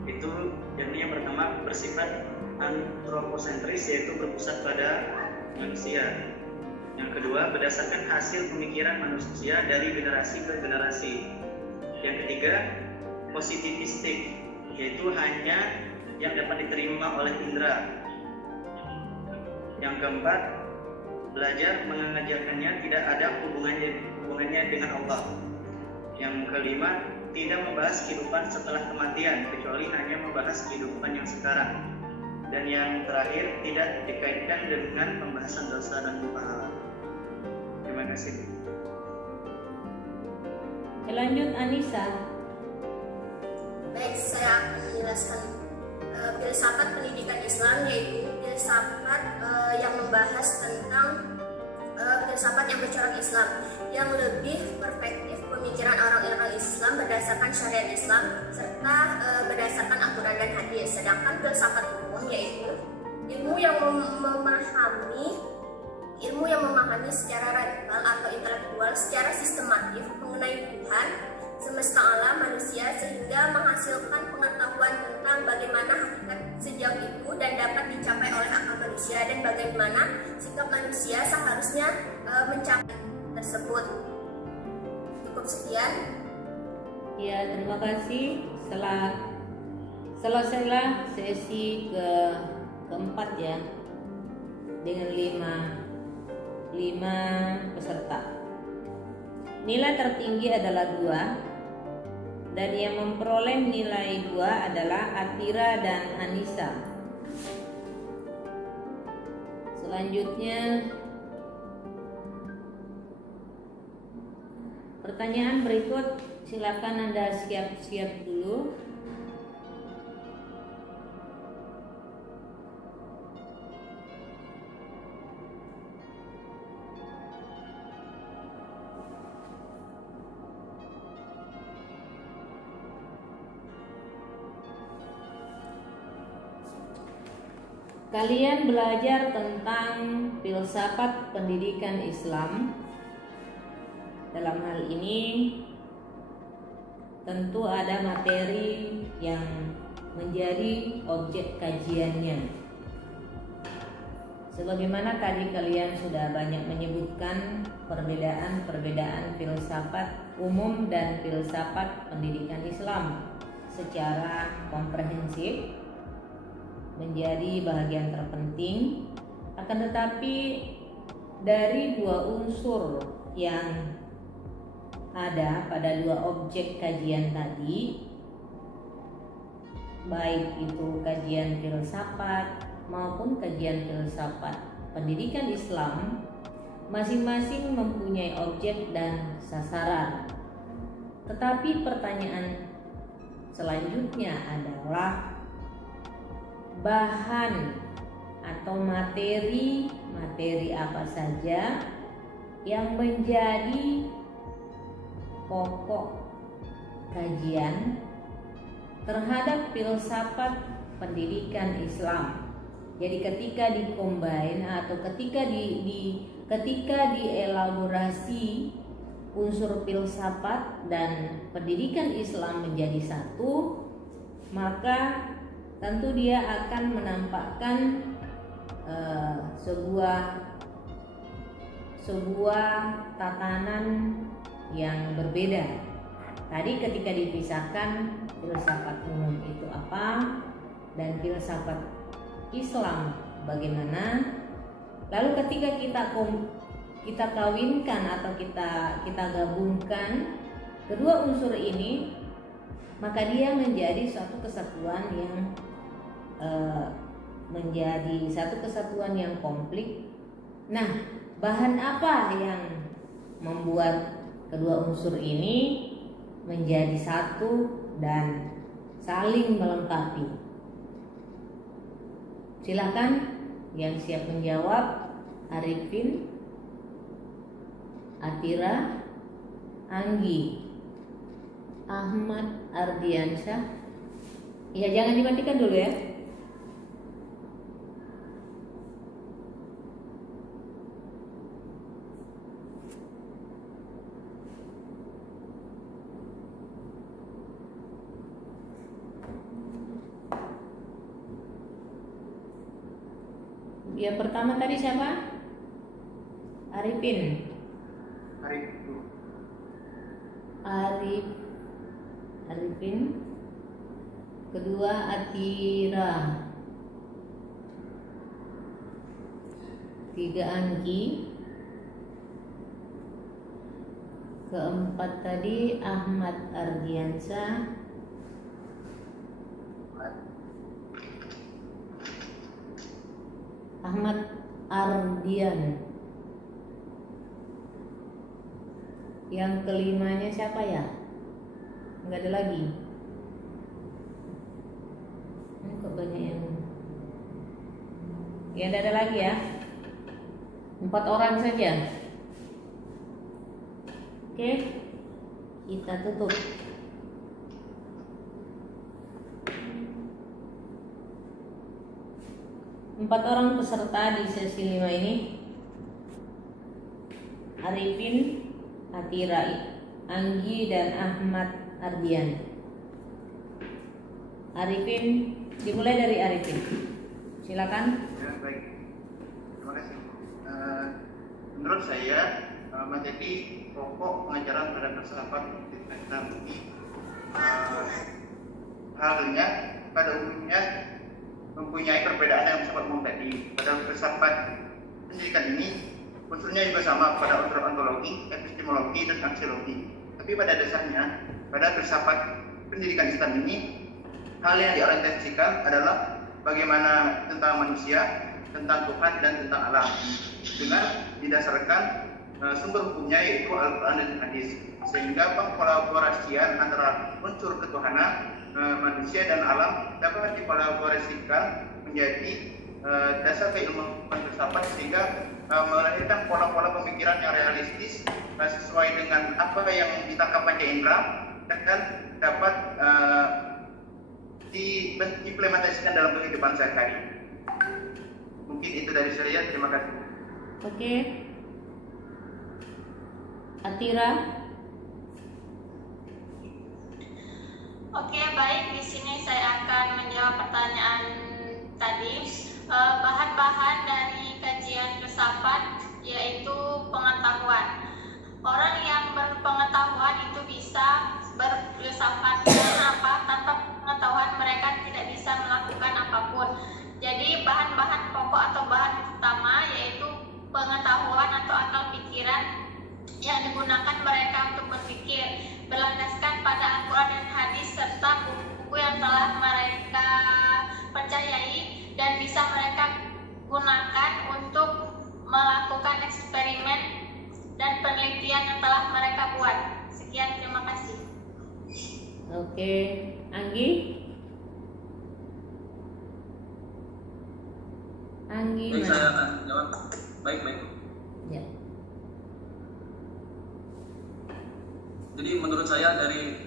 itu yakni yang pertama bersifat antroposentris, yaitu berpusat pada manusia. Yang kedua, berdasarkan hasil pemikiran manusia dari generasi ke generasi. Yang ketiga, positivistik, yaitu hanya yang dapat diterima oleh indera. Yang keempat, belajar mengajarkannya tidak ada hubungannya dengan Allah. Yang kelima, tidak membahas kehidupan setelah kematian, kecuali hanya membahas kehidupan yang sekarang. Dan yang yang terakhir tidak dikaitkan dengan pembahasan dosa dan pahala. Terima kasih. Lanjut Anissa. Baik, saya akan menjelaskan filsafat pendidikan Islam, yaitu filsafat yang membahas tentang filsafat yang bercorak Islam, yang lebih perspektif pemikiran orang-orang Islam berdasarkan syariat Islam serta berdasarkan Al-Quran dan hadis. Sedangkan filsafat umum yaitu ilmu yang memahami secara radikal atau intelektual secara sistematif mengenai Tuhan, semesta alam, manusia, sehingga menghasilkan pengetahuan tentang bagaimana hakikat sejauh itu dan dapat dicapai oleh akal manusia, dan bagaimana sikap manusia seharusnya mencapai tersebut. Cukup sekian. Ya, terima kasih. Selesailah sesi keempat ya, dengan 5 peserta. Nilai tertinggi adalah 2, dan yang memperoleh nilai 2 adalah Atira dan Anissa. Selanjutnya, pertanyaan berikut, silakan Anda siap-siap dulu. Kalian belajar tentang filsafat pendidikan Islam. Dalam hal ini tentu ada materi yang menjadi objek kajiannya. Sebagaimana tadi kalian sudah banyak menyebutkan perbedaan filsafat umum dan filsafat pendidikan Islam secara komprehensif, menjadi bahagian terpenting. Akan tetapi dari 2 unsur yang ada pada 2 objek kajian tadi, baik itu kajian filsafat maupun kajian filsafat pendidikan Islam, masing-masing mempunyai objek dan sasaran. Tetapi pertanyaan selanjutnya adalah bahan atau materi apa saja yang menjadi pokok kajian terhadap filsafat pendidikan Islam. Jadi ketika dikombin atau ketika dielaborasi unsur filsafat dan pendidikan Islam menjadi satu, maka tentu dia akan menampakkan sebuah tatanan yang berbeda. Tadi ketika dipisahkan filsafat umum itu apa dan filsafat Islam bagaimana, lalu ketika kita kawinkan atau kita gabungkan kedua unsur ini, maka dia menjadi suatu kesatuan yang menjadi satu kesatuan yang komplit. Nah, bahan apa yang membuat kedua unsur ini menjadi satu dan saling melengkapi? Silakan yang siap menjawab. Arifin, Atira, Anggi, Ahmad Ardiansyah. Ya, jangan dimatikan dulu ya. Yang pertama tadi siapa? Arifin. Arifin. Kedua Atira. 3 Anggi. Keempat tadi Ahmad Ardiansyah. Ahmad Ardian. Yang kelimanya siapa ya? Nggak ada lagi. Ini kok banyak yang nggak ada lagi ya. 4 orang saja. Oke, kita tutup. Empat orang peserta di sesi 5 ini: Arifin, Atira, Anggi, dan Ahmad Ardian. Arifin, dimulai dari Arifin. Silakan. Ya, baik. Terima kasih. Menurut saya materi pokok pengajaran pada filsafat Islam ini halnya pada umumnya mempunyai perbedaan yang sangat umum tadi. Pada filsafat pendidikan ini unsurnya juga sama pada unsur ontologi, epistemologi, dan aksiologi. Tapi pada dasarnya, pada filsafat pendidikan Islam ini, hal yang diorientasikan adalah bagaimana tentang manusia, tentang Tuhan, dan tentang alam, dengan didasarkan sumber hukumnya yaitu Al-Quran dan Hadis, sehingga pengkolaborasian antara unsur ketuhanan, manusia, dan alam dapat dikolaborasikan menjadi dasar keilmuan filsafat, sehingga melahirkan pola-pola pemikiran yang realistis sesuai dengan apa yang ditangkap panca indera dan dapat diimplementasikan dalam kehidupan sehari-hari. Mungkin itu dari saya. Terima kasih. Oke. Atira. Oke, baik. Di sini saya akan menjawab pertanyaan tadi. Bahan-bahan dari kajian filsafat yaitu pengetahuan. Orang yang berpengetahuan itu bisa berfilsafat. Karena apa? Tanpa pengetahuan mereka tidak bisa melakukan apapun. Jadi bahan-bahan pokok atau bahan utama yaitu pengetahuan atau akal pikiran yang digunakan mereka untuk berpikir, berlandaskan pada Al-Quran dan Hadis serta buku-buku yang telah mereka percayai dan bisa mereka gunakan untuk melakukan eksperimen dan penelitian yang telah mereka buat. Sekian, terima kasih. Oke, Anggi. Anggi. Baik, saya akan jawab. Baik. Ya. Jadi menurut saya dari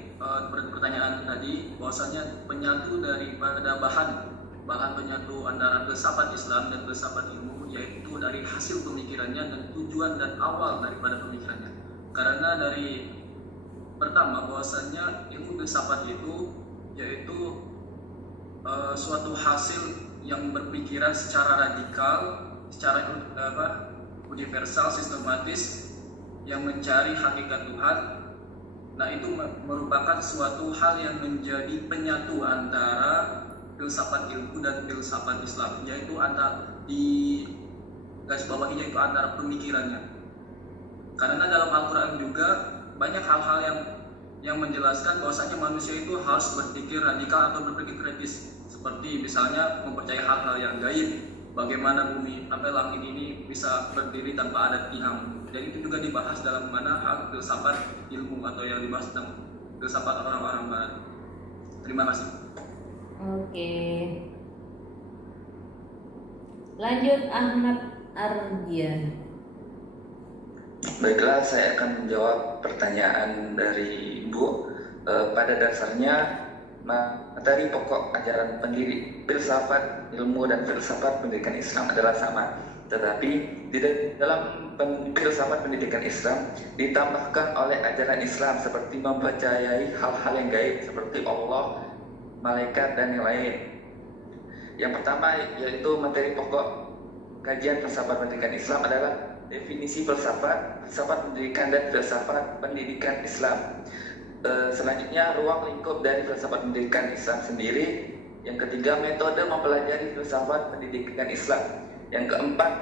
pertanyaan tadi, bahwasanya penyatu daripada bahan penyatu antara filsafat Islam dan filsafat ilmu yaitu dari hasil pemikirannya dan tujuan dan awal daripada pemikirannya. Karena dari pertama bahwasanya ilmu filsafat itu yaitu suatu hasil yang berpikiran secara radikal, secara universal, sistematis, yang mencari hakikat Tuhan. Nah, itu merupakan suatu hal yang menjadi penyatu antara filsafat ilmu dan filsafat Islam, yaitu antara di garis bawahnya itu antara pemikirannya. Karena dalam Al-Quran juga banyak hal-hal yang menjelaskan bahwasanya manusia itu harus berpikir radikal atau berpikir kritis, seperti misalnya mempercayai hal-hal yang gaib, bagaimana bumi sampai langit ini bisa berdiri tanpa ada tiang. Dan itu juga dibahas dalam mana hal filsafat ilmu atau yang dibahas tentang filsafat orang-orang barat. Terima kasih. Oke. Lanjut Ahmad Ardian. Baiklah, saya akan menjawab pertanyaan dari Ibu. Pada dasarnya materi pokok ajaran pendidik filsafat ilmu dan filsafat pendidikan Islam adalah sama. Tetapi di dalam filsafat pendidikan Islam ditambahkan oleh ajaran Islam seperti mempercayai hal-hal yang gaib seperti Allah, malaikat, dan yang lain. Yang pertama yaitu materi pokok kajian filsafat pendidikan Islam adalah definisi filsafat pendidikan, dan filsafat pendidikan Islam. Selanjutnya ruang lingkup dari filsafat pendidikan Islam sendiri. Yang ketiga, metode mempelajari filsafat pendidikan Islam. Yang keempat,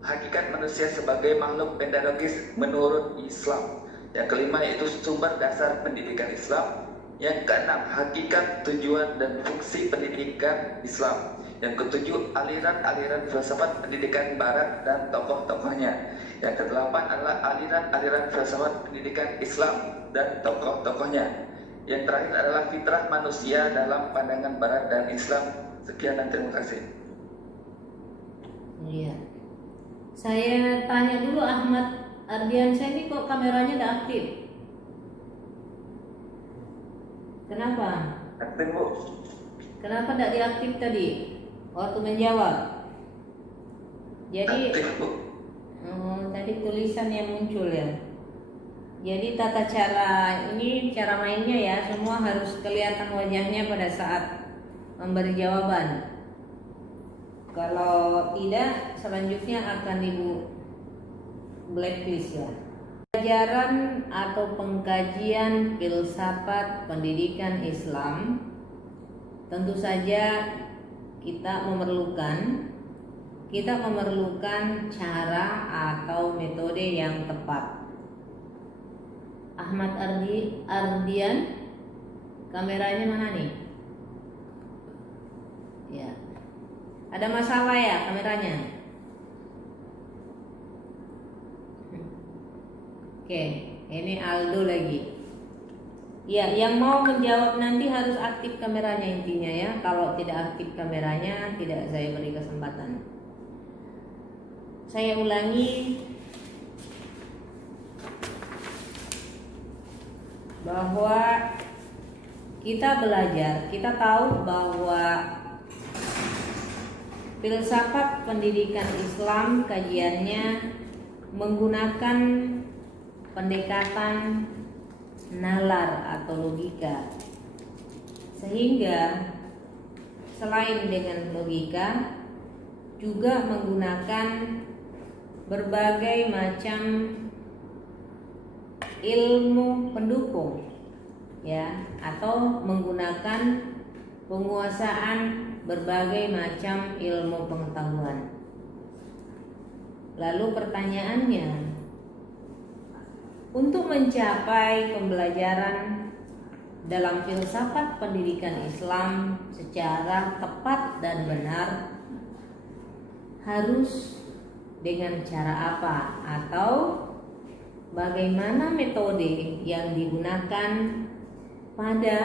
hakikat manusia sebagai makhluk pedagogis menurut Islam. Yang kelima yaitu sumber dasar pendidikan Islam. Yang keenam, hakikat, tujuan, dan fungsi pendidikan Islam. Yang ketujuh, aliran-aliran filsafat pendidikan barat dan tokoh-tokohnya. Yang kedelapan adalah aliran-aliran filsafat pendidikan Islam dan tokoh-tokohnya. Yang terakhir adalah fitrah manusia dalam pandangan barat dan Islam. Sekian dan terima kasih. Iya. Saya tanya dulu Ahmad Ardiansyah ini kok kameranya tidak aktif? Kenapa? Aktif, Bu. Kenapa tidak diaktif tadi waktu menjawab? Jadi Aktif, Bu. tadi tulisan yang muncul ya. Jadi tata cara ini, cara mainnya ya, semua harus kelihatan wajahnya pada saat memberi jawaban. Kalau tidak, selanjutnya akan Ibu blacklist ya. Pelajaran atau pengkajian filsafat pendidikan Islam, tentu saja kita memerlukan cara atau metode yang tepat. Ahmad Ardian, kameranya mana nih? Ya, ada masalah ya kameranya? Oke, ini Aldo lagi. Ya, yang mau menjawab nanti harus aktif kameranya intinya ya. Kalau tidak aktif kameranya, tidak saya beri kesempatan. Saya ulangi bahwa kita belajar, kita tahu bahwa filsafat pendidikan Islam kajiannya menggunakan pendekatan nalar atau logika, sehingga selain dengan logika juga menggunakan berbagai macam ilmu pendukung ya, atau menggunakan penguasaan berbagai macam ilmu pengetahuan. Lalu pertanyaannya, untuk mencapai pembelajaran dalam filsafat pendidikan Islam secara tepat dan benar, harus dengan cara apa atau bagaimana metode yang digunakan pada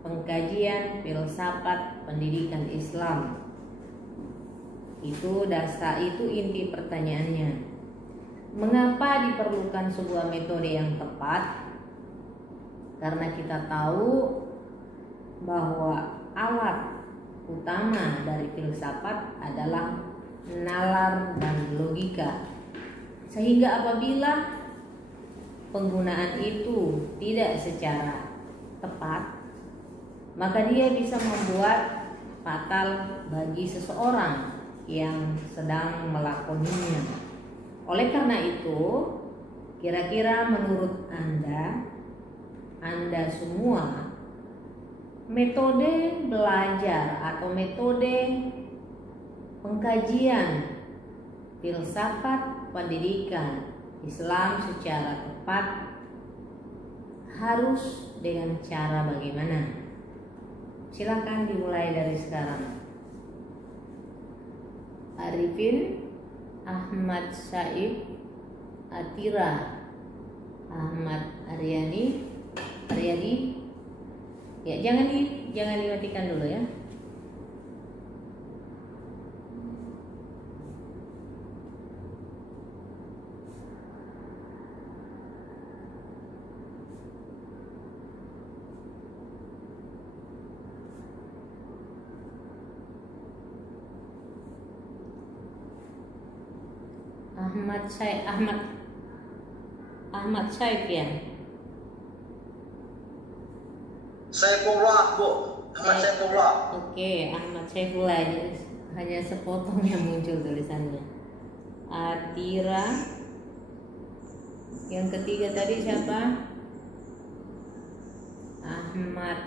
pengkajian filsafat pendidikan Islam? Itu inti pertanyaannya. Mengapa diperlukan sebuah metode yang tepat? Karena kita tahu bahwa alat utama dari filsafat adalah nalar dan logika. Sehingga apabila penggunaan itu tidak secara tepat, maka dia bisa membuat fatal bagi seseorang yang sedang melakoninya. Oleh karena itu, kira-kira menurut Anda semua, metode belajar atau metode pengkajian filsafat pendidikan Islam secara tepat harus dengan cara bagaimana? Silakan dimulai dari sekarang. Arifin, Ahmad Saib, Atira, Ahmad Aryadi. Ya, jangan dimatikan dulu ya. Ahmad Saib ya. Saifullah, Bu. Ahmad Saifullah. Oke, Ahmad Saifullah, hanya sepotong yang muncul tulisannya. Atira. Yang ketiga tadi siapa? Ahmad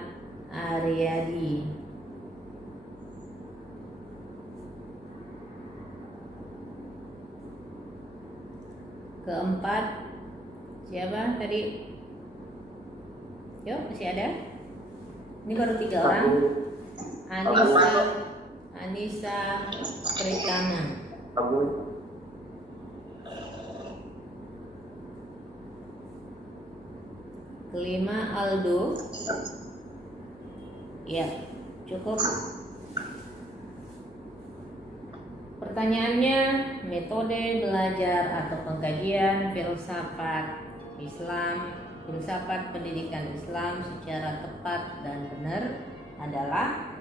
Aryadi. Keempat siapa tadi? Yuk, masih ada? Ini baru 3 orang. Anissa Pritama. Kelima Aldo. Ya, cukup. Pertanyaannya, metode belajar atau pengkajian filsafat Islam, filsafat pendidikan Islam secara tepat dan benar adalah,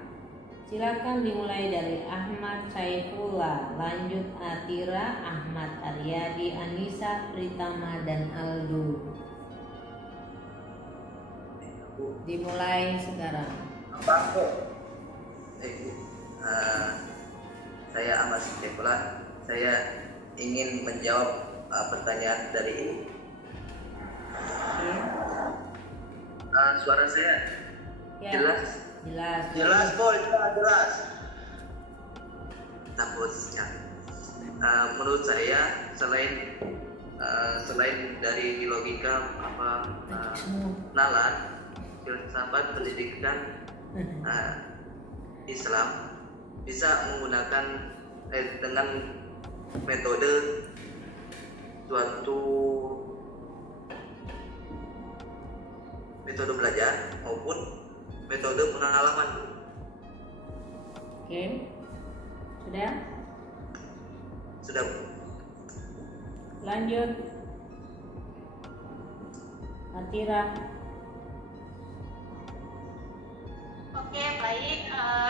silakan dimulai dari Ahmad Saifullah, lanjut Atira, Ahmad Aryadi, Anissa Pritama, dan Aldo. Dimulai sekarang. Saya Ahmad Saifullah. Saya ingin menjawab pertanyaan dari Ibu. Suara saya ya. Jelas? Jelas, Boy, jelas. Takut ya. Menurut saya selain dari logika nalar, filsafat pendidikan Islam bisa menggunakan dengan metode suatu metode belajar maupun metode pengalaman. Oke, sudah? Sudah. Lanjut Atira. Oke, baik.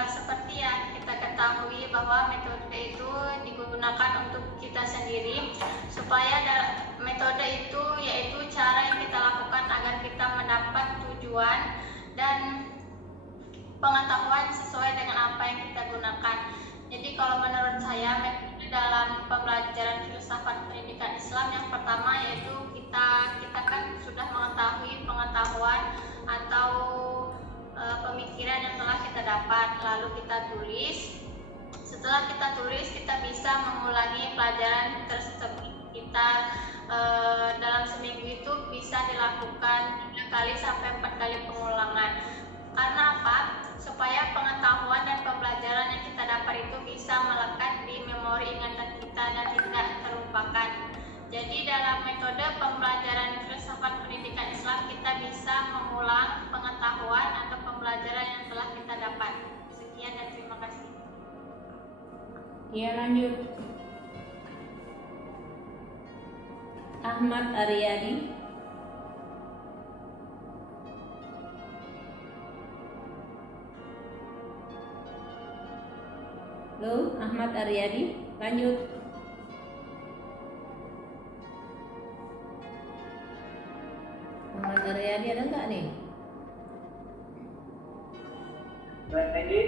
Seperti yang kita ketahui bahwa metode itu digunakan untuk kita sendiri, supaya metode itu yaitu cara yang kita lakukan agar kita mendapat tujuan dan pengetahuan sesuai dengan apa yang kita gunakan. Jadi kalau menurut saya, metode dalam pembelajaran filsafat pendidikan Islam yang pertama yaitu kita kan sudah mengetahui pengetahuan atau pemikiran yang telah kita dapat, lalu kita tulis. Setelah kita tulis, kita bisa mengulangi pelajaran tersebut. Kita dalam seminggu itu bisa dilakukan 3 kali sampai 4 kali pengulangan. Karena apa? Supaya pengetahuan dan pembelajaran yang kita dapat itu bisa melekat di memori ingatan kita dan tidak terlupakan. Jadi dalam metode pembelajaran filsafat pendidikan Islam, kita bisa mengulang pengetahuan atau pembelajaran yang telah kita dapat. Sekian dan terima kasih. Ya, lanjut Ahmad Aryadi. Halo, Ahmad Aryadi, lanjut. Ahmad Aryadi ada nggak nih? Jadi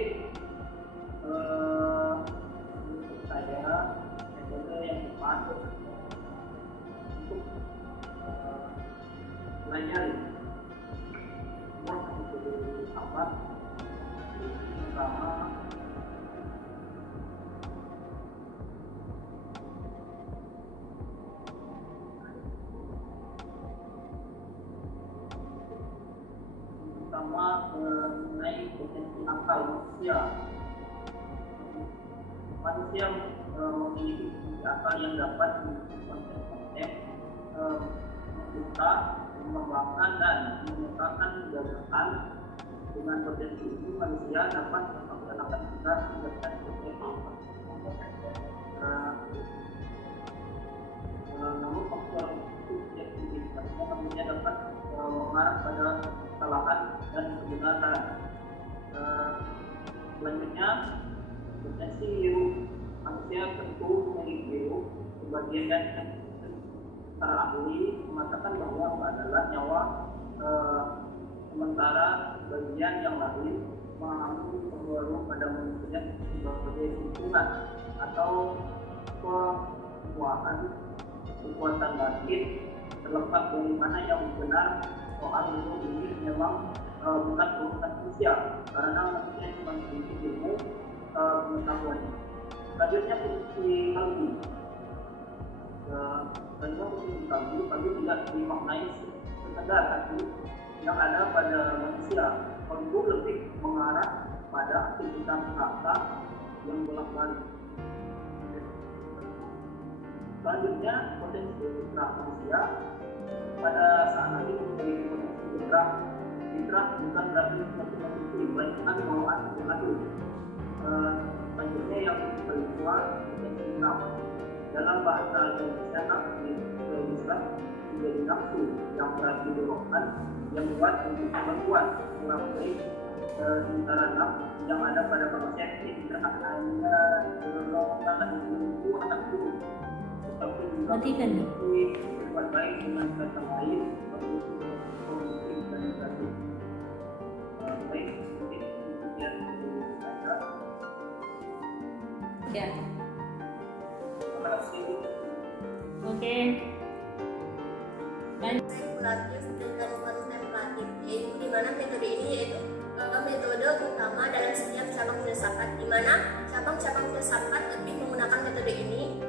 saya metode yang tepat untuk belajar metode apa? Pertama, mengenai potensi akal manusia. Manusia memiliki potensi akal yang dapat mengikuti konsep-konsep, mencipta, mengembangkan dan memetakan gagasan. Dengan potensi itu manusia dapat melaksanakan tugas dan namun faktor subjektivitasnya manusia dapat mengarah pada kesalahan dan kebenaran. Selanjutnya, potensi biru. Manusia tentu memiliki biru. Sebagian yang para ahli mengatakan bahwa adalah nyawa, sementara bagian yang lain mengalami pengaruh pada manusia sebagai lingkungan atau kekuatan batin. Terlepas dari mana yang benar, soal ini memang bukan urusan manusia, karena manusia cuma memiliki ilmu pengetahuan. Selanjutnya fungsi kalbu. Fungsi kalbu tidak dimaknai sekedar hati yang ada pada manusia. Kalbu lebih mengarah pada aktivitas rasa, yang bolak-balik. Selanjutnya, potensi fitrah manusia pada saat nanti memiliki potensi fitrah. Fitrah bukan berarti satu manusia, melainkan bawaan perilaku. Selanjutnya yang kedua, potensi fitrah. Dalam bahasa Indonesia, Islam menjadi nafsu yang berarti dorongan yang kuat untuk membuat orang baik. Sementara nafsu yang ada pada manusia ini tidak hanya dorongan untuk kuat dulu, tetapi juga berbuat baik dengan kata lain produktif dan negatif. Baik, mungkin kemudian saya. Ya. Terima kasih. Oke. Spekulatif dan kontemplatif, yaitu di mana metode ini yaitu metode utama dalam setiap cabang filsafat, di mana cabang-cabang filsafat lebih menggunakan metode ini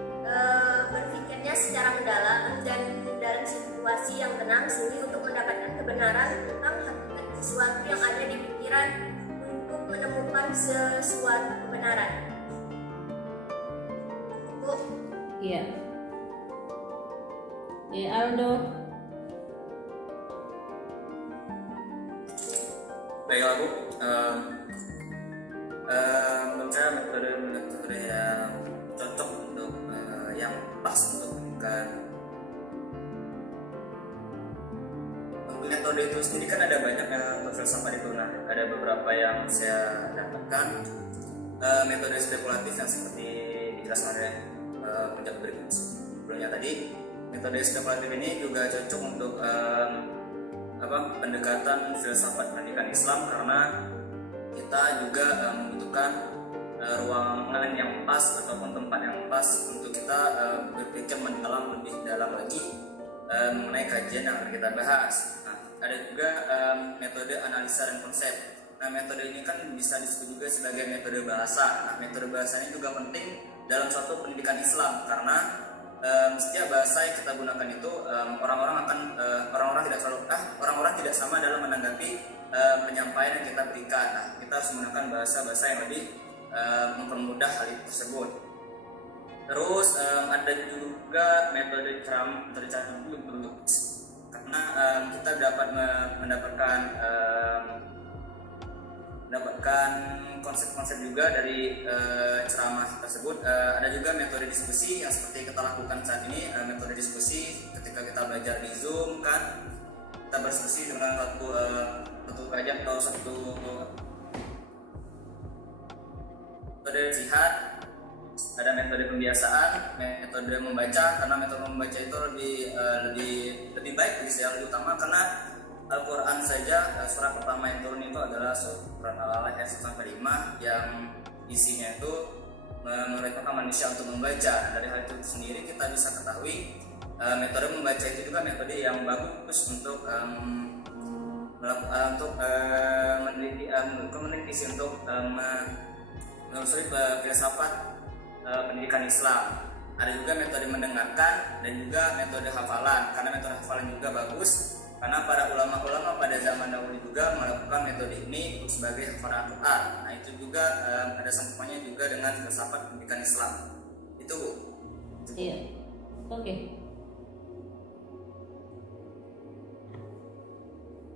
berpikirnya secara mendalam dan dalam situasi yang tenang sehingga untuk mendapatkan kebenaran tentang hakikat sesuatu yang ada di pikiran untuk menemukan sesuatu kebenaran. Iya. Aldo. Baiklah Bu, menurut saya metode yang cocok untuk yang pas untuk metode itu sendiri kan ada banyak untuk filsafat itu. Nah, ada beberapa yang saya dapatkan metode spekulatif yang seperti dijelaskan oleh penjawab berikut sebelumnya tadi. Metode spekulatif ini juga cocok untuk pendekatan filsafat pendidikan Islam karena kita juga membutuhkan ruangan yang pas ataupun tempat yang pas untuk kita berpikir mendalam lebih dalam lagi mengenai kajian yang akan kita bahas. Nah, ada juga metode analisa dan konsep. Nah, metode ini kan bisa disebut juga sebagai metode bahasa. Nah, metode bahasa ini juga penting dalam suatu pendidikan Islam karena setiap bahasa yang kita gunakan itu orang-orang tidak sama dalam menanggapi penyampaian yang kita berikan. Nah, kita harus menggunakan bahasa yang lebih mempermudah hal itu tersebut. Terus ada juga metode ceramah dulu karena kita dapat mendapatkan konsep-konsep juga dari ceramah tersebut. Ada juga metode diskusi yang seperti kita lakukan saat ini, metode diskusi ketika kita belajar di Zoom kan, kita berdiskusi dengan satu kajian atau satu metode jihad. Ada metode pembiasaan, metode membaca karena metode membaca itu lebih baik bagi saya, lebih utama karena Al-Quran saja surat pertama yang turun itu adalah surat Al-Alaq ayat 1-5 yang isinya itu memerintahkan manusia untuk membaca. Dari hal itu sendiri kita bisa ketahui metode membaca itu juga metode yang bagus untuk meneliti untuk menelusuri filsafat pendidikan Islam. Ada juga metode mendengarkan dan juga metode hafalan karena metode hafalan juga bagus. Karena para ulama-ulama pada zaman dahulu juga melakukan metode ini untuk sebagai hafalan Al-Quran. Nah, itu juga ada sambungannya juga dengan filsafat pendidikan Islam. Itu Bu. Iya. Oke.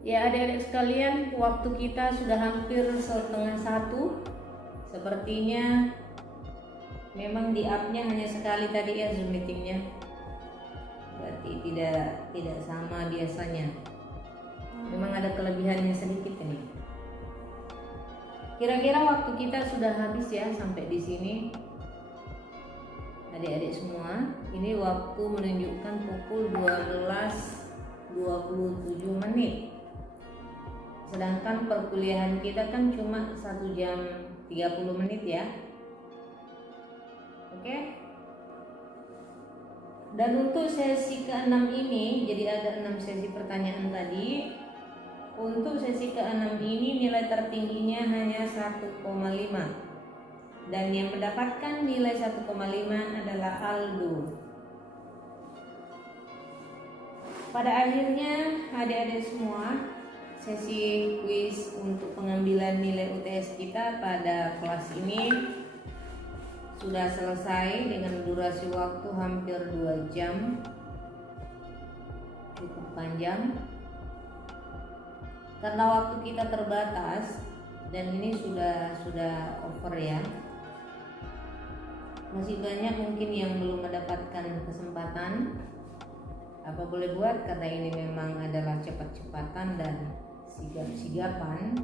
Ya adik-adik sekalian, waktu kita sudah hampir 1:30. Sepertinya memang di up-nya hanya sekali tadi ya Zoom meetingnya. Berarti tidak sama biasanya. Memang ada kelebihannya sedikit ini. Kira-kira waktu kita sudah habis ya sampai di sini. Adik-adik semua, ini waktu menunjukkan pukul 12.27 menit. Sedangkan perkuliahan kita kan cuma 1 jam 30 menit ya. Oke? Dan untuk sesi ke-6 ini, jadi ada 6 sesi pertanyaan tadi. Untuk sesi ke-6 ini nilai tertingginya hanya 1,5. Dan yang mendapatkan nilai 1,5 adalah Aldo. Pada akhirnya adik-adik semua, sesi kuis untuk pengambilan nilai UTS kita pada kelas ini sudah selesai dengan durasi waktu hampir 2 jam, cukup panjang. Karena waktu kita terbatas dan ini sudah over ya. Masih banyak mungkin yang belum mendapatkan kesempatan. Apa boleh buat, karena ini memang adalah cepat-cepatan dan sigap-sigapan.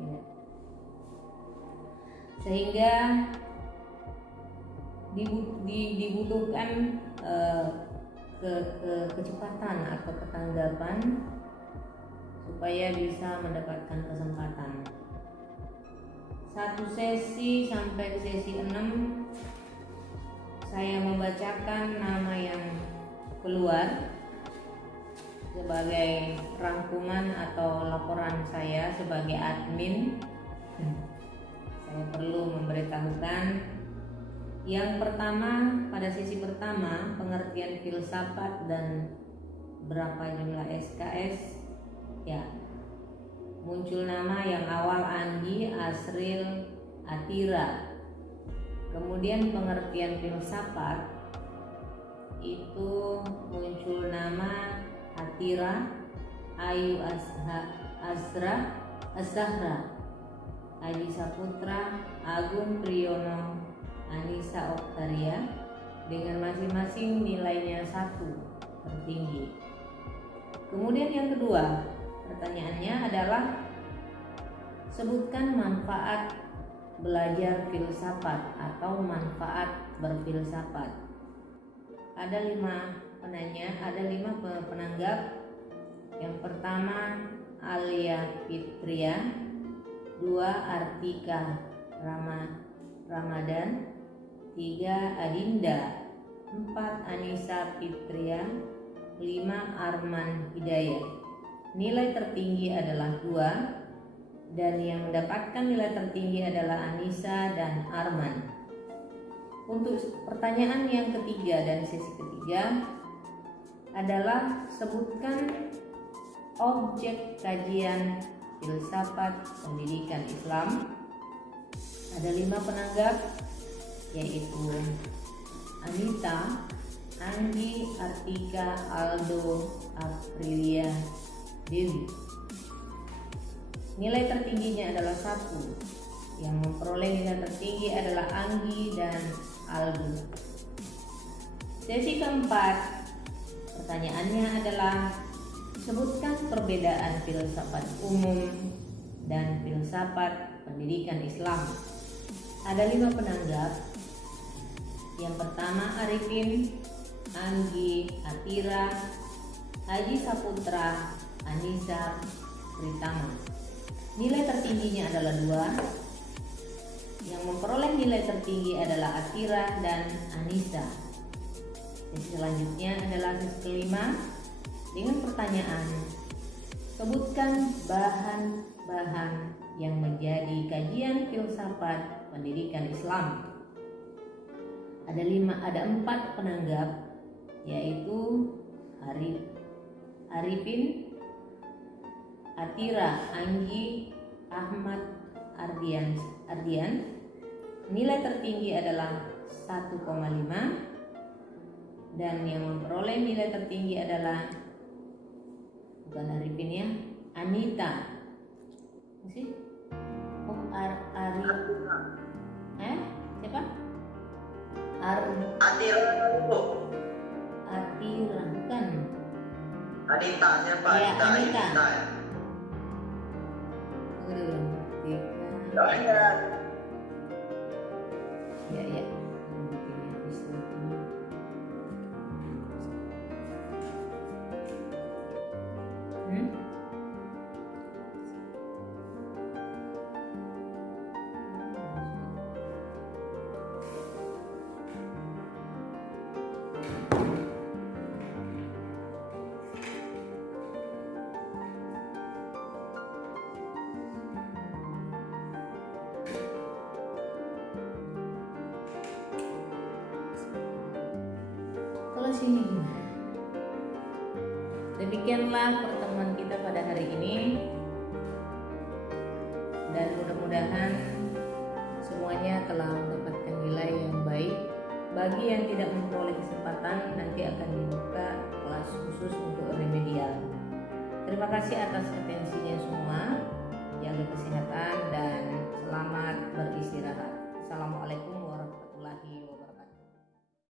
Ya. Sehingga dibutuhkan kecepatan atau ketanggapan supaya bisa mendapatkan kesempatan. 1 sesi sampai sesi 6 saya membacakan nama yang keluar sebagai rangkuman atau laporan saya sebagai admin. Saya perlu memberitahukan yang pertama, pada sesi pertama pengertian filsafat dan berapa jumlah SKS ya, muncul nama yang awal Anggi, Asril, Atira. Kemudian pengertian filsafat itu muncul nama Atira, Ayu Azhra, Aji Saputra, Agung Priyono, Anissa Oktaria dengan masing-masing nilainya 1 tertinggi. Kemudian yang kedua, pertanyaannya adalah sebutkan manfaat belajar filsafat atau manfaat berfilsafat. Ada 5 penanya, ada 5 penanggap. Yang pertama Alia Fitria, 2 Artika Ramadan, 3 Adinda, 4 Anissa Fitria, 5 Arman Hidayat. Nilai tertinggi adalah 2 dan yang mendapatkan nilai tertinggi adalah Anissa dan Arman. Untuk pertanyaan yang ketiga dan sesi ketiga adalah sebutkan objek kajian filsafat pendidikan Islam. Ada 5 penanggap, yaitu Anita, Anggi, Artika, Aldo, Aprilia, Dewi. Nilai tertingginya adalah 1. Yang memperoleh nilai tertinggi adalah Anggi dan Aldo. Sesi keempat, pertanyaannya adalah sebutkan perbedaan filsafat umum dan filsafat pendidikan Islam. Ada 5 penanggap. Yang pertama Arifin, Anggi, Atira, Haji Saputra, Anissa, Pritama. Nilai tertingginya adalah 2. Yang memperoleh nilai tertinggi adalah Atira dan Anissa. Sesi selanjutnya adalah sesi kelima dengan pertanyaan sebutkan bahan-bahan yang menjadi kajian filsafat pendidikan Islam. Ada 4 penanggap, yaitu Arifin, Atira, Anggi, Ahmad, Ardian. Nilai tertinggi adalah 1,5 dan yang memperoleh nilai tertinggi adalah bukan Arifin ya, Anita. Masih? Oh, siapa? Atira bukan. Anita siapa? Ya, Anita. Ya. Demikianlah pertemuan kita pada hari ini dan mudah-mudahan semua semuanya telah mendapatkan nilai yang baik. Bagi yang tidak memperoleh kesempatan, nanti akan dibuka kelas khusus untuk remedial. Terima kasih atas atensi